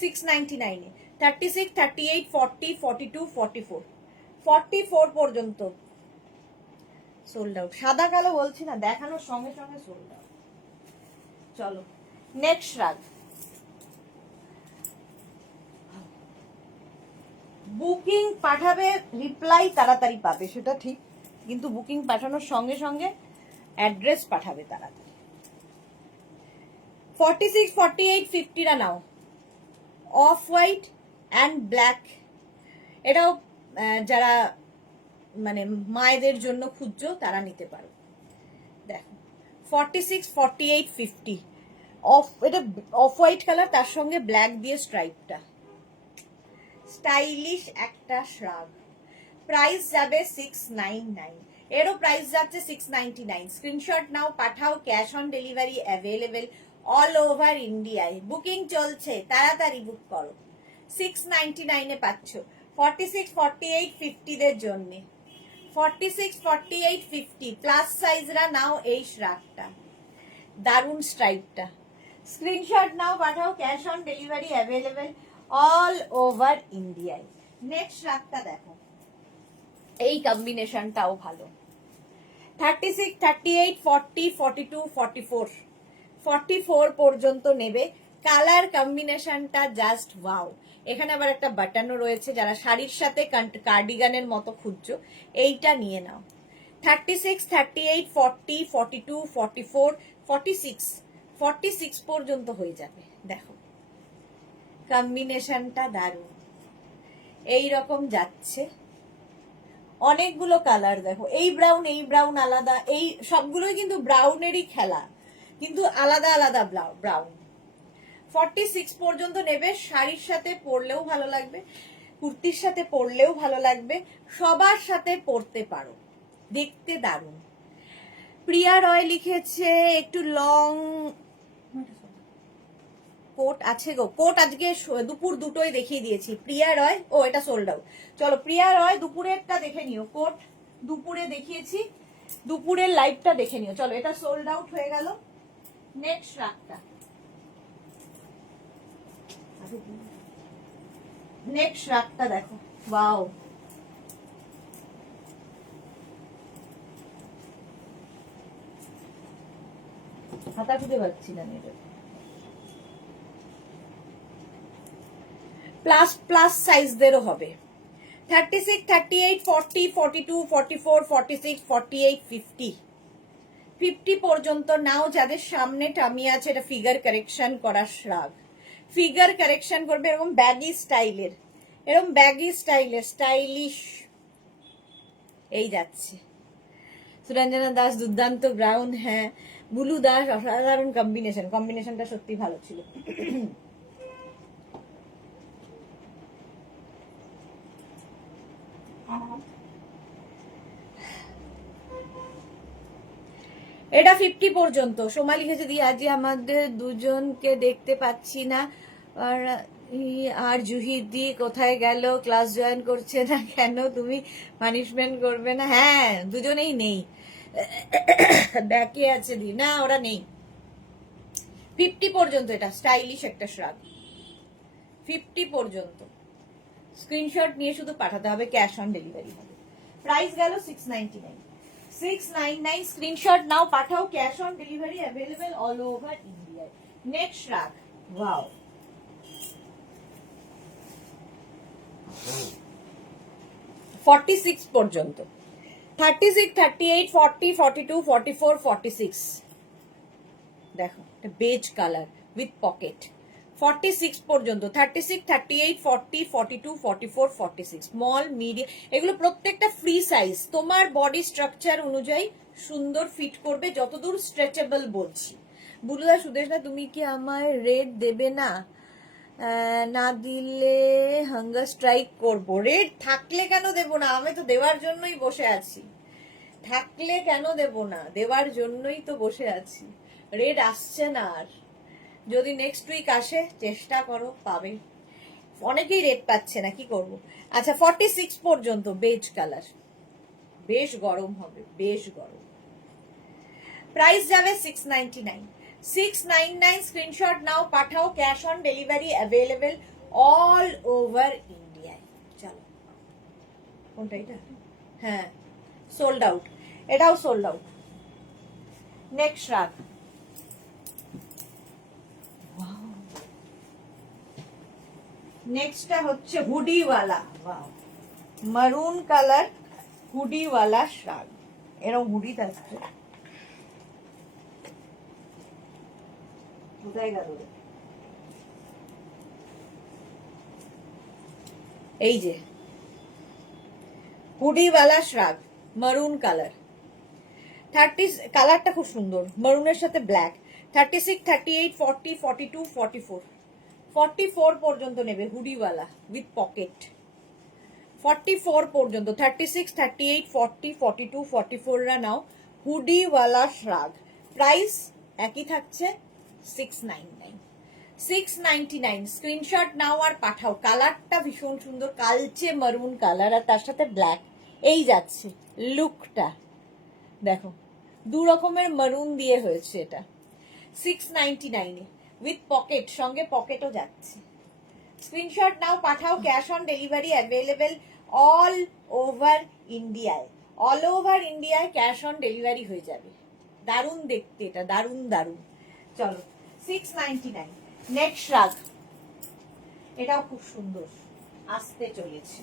699 এ 36, 38, 40, 42, 44, 44 পর্যন্ত সোল্ড আউট। সাদা কালো বলছি না, দেখানোর সঙ্গে সঙ্গে সোল্ড আউট। চলো নেক্সট রাগ, বুকিং পাঠাবে, রিপ্লাই তাড়াতাড়ি পাবে সেটা ঠিক, কিন্তু বুকিং পাঠানোর সঙ্গে সঙ্গে অ্যাড্রেস পাঠাবে তাড়াতাড়ি। 46, 48, 50 রা নাও, অফ হোয়াইট অ্যান্ড ব্ল্যাক। এটাও যারা মানে মায়েদের জন্য খুঁজছো তারা নিতে পারো। দেখো 46, 48, 50 অফ, এটা অফ হোয়াইট কালার, তার সঙ্গে ব্ল্যাক দিয়ে স্ট্রাইপটা, স্টাইলিশ একটা শ্রাগ। প্রাইস যাবে 699, এরও প্রাইস যাচ্ছে 699। স্ক্রিনশট নাও, পাঠাও, cash on delivery available all over ইন্ডিয়ায়। বুকিং চলছে, তাড়াতাড়ি বুক করো, 699 এ পাচ্ছ। 46, 48, 50 দের জন্য, 46, 48, 50 প্লাস সাইজরা নাও এই শ্রাগটা, দারুণ স্ট্রাইপটা। স্ক্রিনশট নাও, পাঠাও, cash on delivery available all over ইন্ডিয়ায়। নেক্সট রাগটা দেখো, এই কম্বিনেশনটাও ভালো। 36, 38, 40, 42, 44, 44 পর্যন্ত নেবে। কালার কম্বিনেশনটা জাস্ট ওয়াও। এখানে আবার একটা বাটনও রয়েছে, যারা শাড়ির সাথে কার্ডিগানের মতো খুঁজছো এইটা নিয়ে নাও। 36, 38, 40, 42, 44, 46, 46 পর্যন্ত হয়ে যাবে। দেখো কম্বিনেশনটা দারুণ, এই রকম যাচ্ছে। অনেকগুলো কালার দেখো, এই ব্রাউন আলাদা, এই সবগুলোই কিন্তু ব্রাউনেরই খেলা, কিন্তু আলাদা আলাদা ব্রাউন। 46 পর্যন্ত নেবে, শাড়ির সাথে পরলেও ভালো লাগবে, কুর্তির সাথে পরলেও ভালো লাগবে, সবার সাথে পরতে পারো, দেখতে দারুণ। প্রিয়া রয় লিখেছে একটু লং কোট আছে গো, কোট আজকে দুপুর দুটোই দেখিয়ে দিয়েছি। প্রিয়া রয়, ও এটা সোল্ড আউট। চলো প্রিয়া রয় দুপুরেরটা দেখে নিও, কোট দুপুরে দেখিয়েছি, দুপুরের লাইভটা দেখে নিও। চলো এটা সোল্ড আউট হয়ে গেল। নেক্সট রাগটা, নেক্সট রাগটা দেখো, ওয়াও, হাতা খুঁজে পাচ্ছি না এটা। প্লাস সাইজদেরও হবে। 36, 38, 40, 42, 44, 46, 48, 50, 50 পর্যন্ত নাও। যাদের সামনে টামি আছে, এটা ফিগার কারেকশন করা শ্রাগ, ফিগার কারেকশন করবে এরকম ব্যাগি স্টাইলের, এরকম ব্যাগি স্টাইলের স্টাইলিশ। এই যাচ্ছে সুরঞ্জনা দাস, দুর্দান্ত ব্রাউন, হ্যাঁ বুলু দাস, অসাধারণ কম্বিনেশন, কম্বিনেশনটা সত্যি ভালো ছিল। এটা 50 পর্যন্ত। সোমা লিখেছে দি আজ আমাদের দুজনকে দেখতে পাচ্ছি না, আর আর জুহি দি কোথায় গেল, ক্লাস জয়েন করছে না কেন, তুমি পানিশমেন্ট করবে না? হ্যাঁ, দুজনেই নেই, ব্যাকে আছে দি, না ওরা নেই। 50 পর্যন্ত, এটা স্টাইলিশ একটা শ্রাগ, 50 পর্যন্ত। স্ক্রিনশট নিয়ে শুধু পাঠাতে হবে, ক্যাশ অন ডেলিভারি হবে। প্রাইস গেল 699, 699। স্ক্রিনশট নাও, পাঠাও, cash on delivery available all over India. Next শ্রাগ, wow, 46 পর্যন্ত, 36, 38, 40, 42, 44, 46। দেখো, এটা বেজ কালার উইথ পকেট। 46 পর্যন্ত, 36, 38, 40, 42, 44, 46, স্মল মিডিয়াম, এগুলো প্রত্যেকটা ফ্রি সাইজ, তোমার বডি স্ট্রাকচার অনুযায়ী সুন্দর ফিট করবে, যতদূর স্ট্রেচেবল বলছি। বুলুদা সুদেশ না, তুমি কি আমায় রেট দেবে না? না দিলে হাঙ্গার স্ট্রাইক করবো। রেট থাকলে কেন দেব না, আমি তো দেওয়ার জন্যই বসে আছি। থাকলে কেন দেব না, দেওয়ার জন্যই তো বসে আছি। রেড আসছে না আর, যদি নেক্সট উইক আসে চেষ্টা করো, পাবে। অনেকেই রেড পাচ্ছে না, কি করব। আচ্ছা, 46 পর্যন্ত বেজ কালার, বেশ গরম হবে, বেশ গরম। প্রাইস যাবে 699, 699। স্ক্রিনশট নাও, পাঠাও, cash on delivery available all over ইন্ডিয়ায়। চলো, কোনটা এটা? হ্যাঁ, সোল্ড আউট, এটাও সোল্ড আউট। নেক্সট রাগ, নেক্সটটা হচ্ছে হুডিওয়ালা, মারুন কালার হুডিওয়ালা শ্রাগ। এরকম হুডি থাকছে, কোথায় গেল? এই যে হুডিওয়ালা শ্রাগ, মারুন কালার। 30, কালারটা খুব সুন্দর, মারুনের সাথে ব্ল্যাক। 36, 38, 40, 42, 44, 44 পর্যন্ত নেবে হুডিওয়ালা উইথ পকেট। 44 পর্যন্ত, 36, 38, 40, 42, 44 রা নাও, হুডিওয়ালা শ্রাগ। প্রাইস একই থাকছে, 699, 699। স্ক্রিনশট নাও আর পাঠাও। কালারটা ভীষণ সুন্দর, কালচে মারুন কালার, আর তার সাথে ব্ল্যাক। এই যাচ্ছে লুকটা, দেখো, দু রকমের মারুন দিয়ে হয়েছে এটা। 699 উইথ পকেট, সঙ্গে পকেটও যাচ্ছে। স্ক্রিনশট নাও, পাঠাও, cash on delivery available all over ইন্ডিয়ায়। অল ওভার ইন্ডিয়ায় ক্যাশ অন ডেলিভারি হয়ে যাবে। দারুণ দেখতে এটা, দারুণ দারুণ। চলো, 699। নেক্সট রাগ, এটাও খুব সুন্দর, আসতে চলেছে।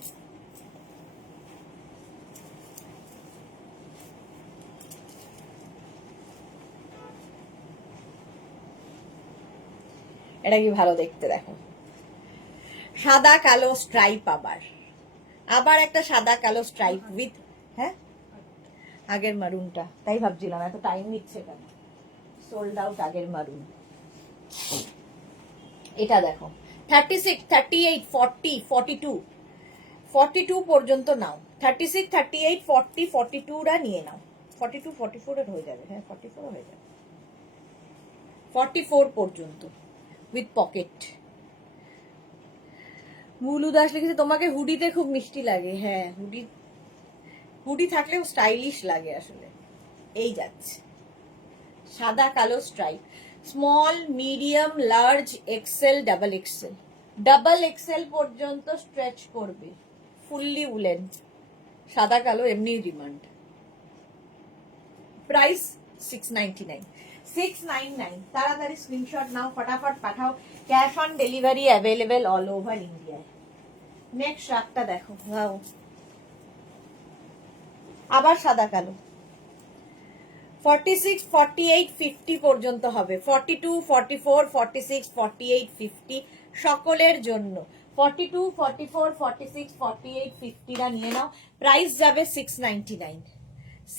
এটা কি ভালো দেখতে, দেখো, সাদা কালো স্ট্রাইপ, আবার আবার একটা সাদা কালো স্ট্রাইপ উইথ, হ্যাঁ আগের মারুনটা, তাই ভাবছিলাম এত টাইম নিচ্ছে কেন। সোল্ড আউট আগের মারুন। এটা দেখো, 36, 38, 40, 42, 42 পর্যন্ত নাও। 36, 38, 40, 42 রা নিয়ে নাও। 42, 44 এর হয়ে যাবে, হ্যাঁ 44 হয়ে যাবে। 44 পর্যন্ত উইথ পকেট। মুলু দাস লিখেছে তোমাকে হুডিতে খুব মিষ্টি লাগে। হ্যাঁ, হুডি, হুডি থাকলেও স্টাইলিশ লাগে আসলে। এই যাচ্ছে সাদা কালো stripe, small, medium, large, XL, double XL, double XL পর্যন্ত স্ট্রেচ করবে, ফুললি উলেন, সাদা কালো এমনি ডিমান্ড। প্রাইস 699, 699। তাড়াতাড়ি স্ক্রিনশট নাও, ফটাফট পাঠাও, cash on delivery available all over ইন্ডিয়ায়। নেক্সট রাগটা দেখো, ভাও, আবার সাদা কালো। 46, 48, 50 পর্যন্ত হবে। 42, 44, 46, 48, 50 সকলের জন্য। 42, 44, 46, 48, 50 রা নিয়ে নাও। প্রাইস যাবে 699,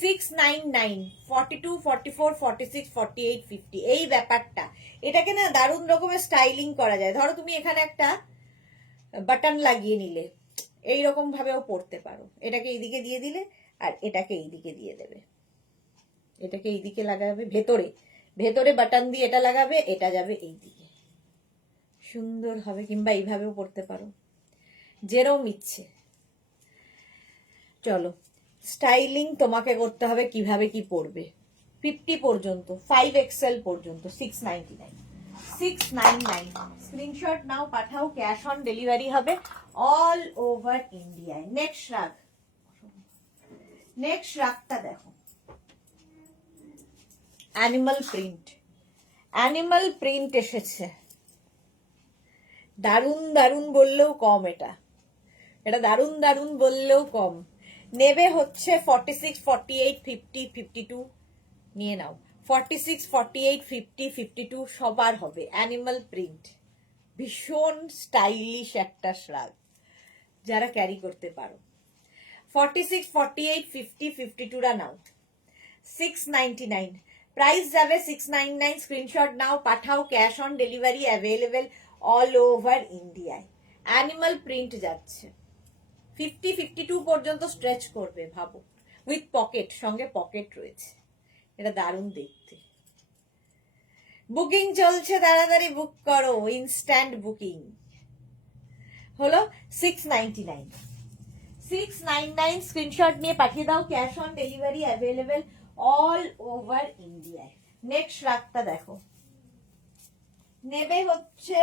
699। 42, 44, 46, 48, 50, এই ব্যাপারটা। এটাকে না দারুণ রকমের স্টাইলিং করা যায়। ধরো তুমি এখানে একটা বাটন লাগিয়ে নিলে, এইরকম ভাবেও পড়তে পারো। এটাকে এইদিকে দিয়ে দিলে, আর এটাকে এইদিকে দিয়ে দেবে। এটাকে এইদিকে লাগাবে, ভেতরে ভেতরে বাটন দিয়ে এটা লাগাবে, এটা যাবে এইদিকে, সুন্দর হবে। কিংবা এইভাবেও পরতে পারো, যেরম ইচ্ছে। চলো, স্টাইলিং তোমাকে করতে হবে, কিভাবে কি পরবে। 50 পর্যন্ত, 5XL পর্যন্ত 699, 699। স্ক্রিনশট নাও, পাঠাও, ক্যাশ অন ডেলিভারি হবে অল ওভার ইন্ডিয়ায়। নেক্সট রাগ, নেক্সট রাগটা দেখো, অ্যানিমাল প্রিন্ট। অ্যানিমাল প্রিন্ট এসেছে, দারুণ দারুণ বললেও কম। এটা এটা দারুণ দারুণ বললেও কম। নেবে হচ্ছে 46, 48, 50, 52 নিয়ে নাও। 46, 48, 50, 52 সবার হবে। অ্যানিমাল প্রিন্ট, ভীষণ স্টাইলিশ একটা শ্রাগ, যারা ক্যারি করতে পারো। 46, 48, 50, 52 রা নাও। 699 প্রাইস যাবে, 699। স্ক্রিনশট নাও, পাঠাও, cash on delivery available all over ইন্ডিয়ায়। অ্যানিমাল প্রিন্ট যাচ্ছে, 50, 52 পর্যন্ত স্ট্রেচ করবে, ভাবো। উইথ পকেট, সঙ্গে পকেট রয়েছে। এটা দারুণ দেখতে। বুকিং চলছে, তাড়াতাড়ি বুক করো, ইনস্ট্যান্ট বুকিং। হলো 699, 699। স্ক্রিনশট নিয়ে পাঠিয়ে দাও, cash on delivery available all over ইন্ডিয়ায়। নেক্সট রাগটা দেখো, নেবে হচ্ছে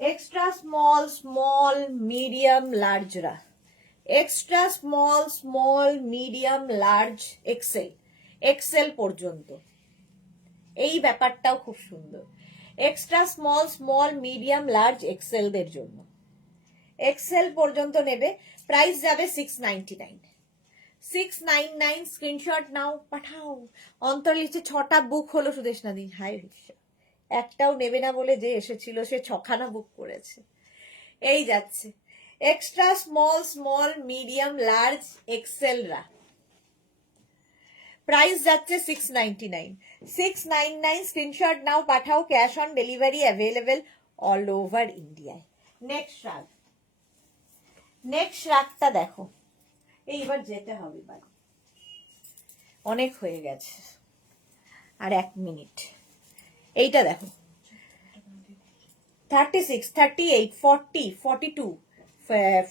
এক্সট্রা স্মল, স্মল, মিডিয়াম, লার্জরা। Extra small, small, medium, large, XL, XL পর্যন্ত। এই ব্যাপারটাও খুব সুন্দর। Extra small, small, medium, large, এক্সেলদের জন্য। এক্সেল পর্যন্ত নেবে, প্রাইস যাবে 699, 699। স্ক্রিনশট নাও, পাঠাও। অন্তর লিখছে 6টা বুক হলো সুদেশনা দি। হাই রিক্সা, একটাও নেবে না বলে যে এসেছিল সে 6খানা বুক করেছে। এই যাচ্ছে extra small, small, medium, large, এক্সেলরা। প্রাইস যাচ্ছে 699, 699। স্ক্রিনশট নাও, পাঠাও, cash on delivery available all over ইন্ডিয়ায়। নেক্সট রাগ, নেক্সট রাগটা দেখো। এইবার যেতে হবে বাড়ি, অনেক হয়ে গেছে, আর 1 মিনিট। এইটা দেখো, 36, 38, 40, 42,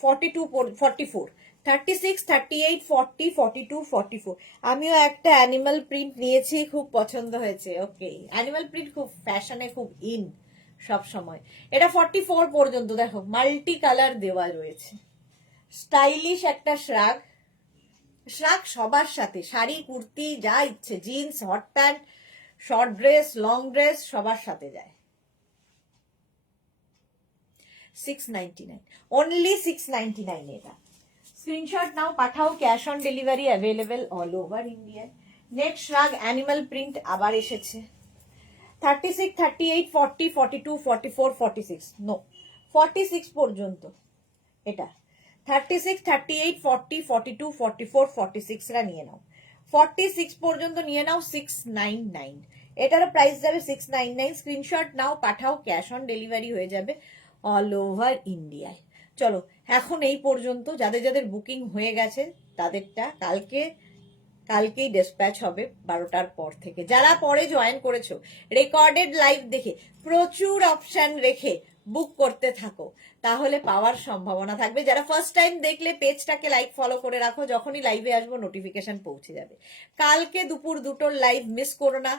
42, 44, 36, 38, 40, 42, 44। আমিও একটা অ্যানিমাল প্রিন্ট নিয়েছি, খুব পছন্দ হয়েছে। ওকে, অ্যানিমাল প্রিন্ট খুব ফ্যাশনে, খুব ইন সব সময়। এটা 44 পর্যন্ত। দেখো, মাল্টি কালার দেওয়া রয়েছে, স্টাইলিশ একটা শ্রাগ। শ্রাগ সবার সাথে, শাড়ি, কুর্তি, যা ইচ্ছে, jeans, hot pant, short dress, long dress, সবার সাথে যায়। 699, অনলি 699 এটা। স্ক্রিনশট নাও, পাঠাও, cash on delivery available all over India. Next রাগ অ্যানিমাল প্রিন্ট আবার এসেছে। 36, 38, 40, 42, 44, 46, নো, 46 পর্যন্ত এটা। 36, 38, 40, 42, 44, 46 রা নিয়ে নাও। 46 পর্যন্ত নিয়ে নাও, 699। এটারও প্রাইস যাবে 699। স্ক্রিনশট নাও, পাঠাও, ক্যাশ অন ডেলিভারি হয়ে যাবে অল ওভার ইন্ডিয়ায়। চলো, এখন এই পর্যন্ত। যাদের যাদের বুকিং হয়ে গেছে তাদেরটা কালকেই ডিসপ্যাচ হবে 12টার পর থেকে। যারা পরে জয়েন করেছো, রেকর্ডেড লাইভ দেখে প্রচুর অপশন রেখে বুক করতে থাকো, তাহলে পাওয়ার সম্ভাবনা থাকবে। যারা ফার্স্ট টাইম দেখলে পেজটাকে লাইক ফলো করে রাখো, যখনই লাইভে আসবো নোটিফিকেশন পৌঁছে যাবে। কালকে দুপুর 2টোর লাইভ মিস করো না।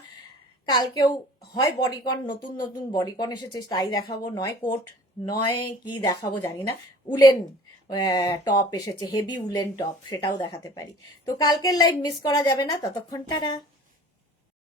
কালকেও হয় বডিকন, নতুন নতুন বডিকন এসেছে তাই দেখাবো, নয় কোট, নয় কি দেখাবো জানি না, উলেন টপ এসেছে, হেভি উলেন টপ, সেটাও দেখাতে পারি। তো কালকের লাইভ মিস করা যাবে না। ততক্ষণ টাটা।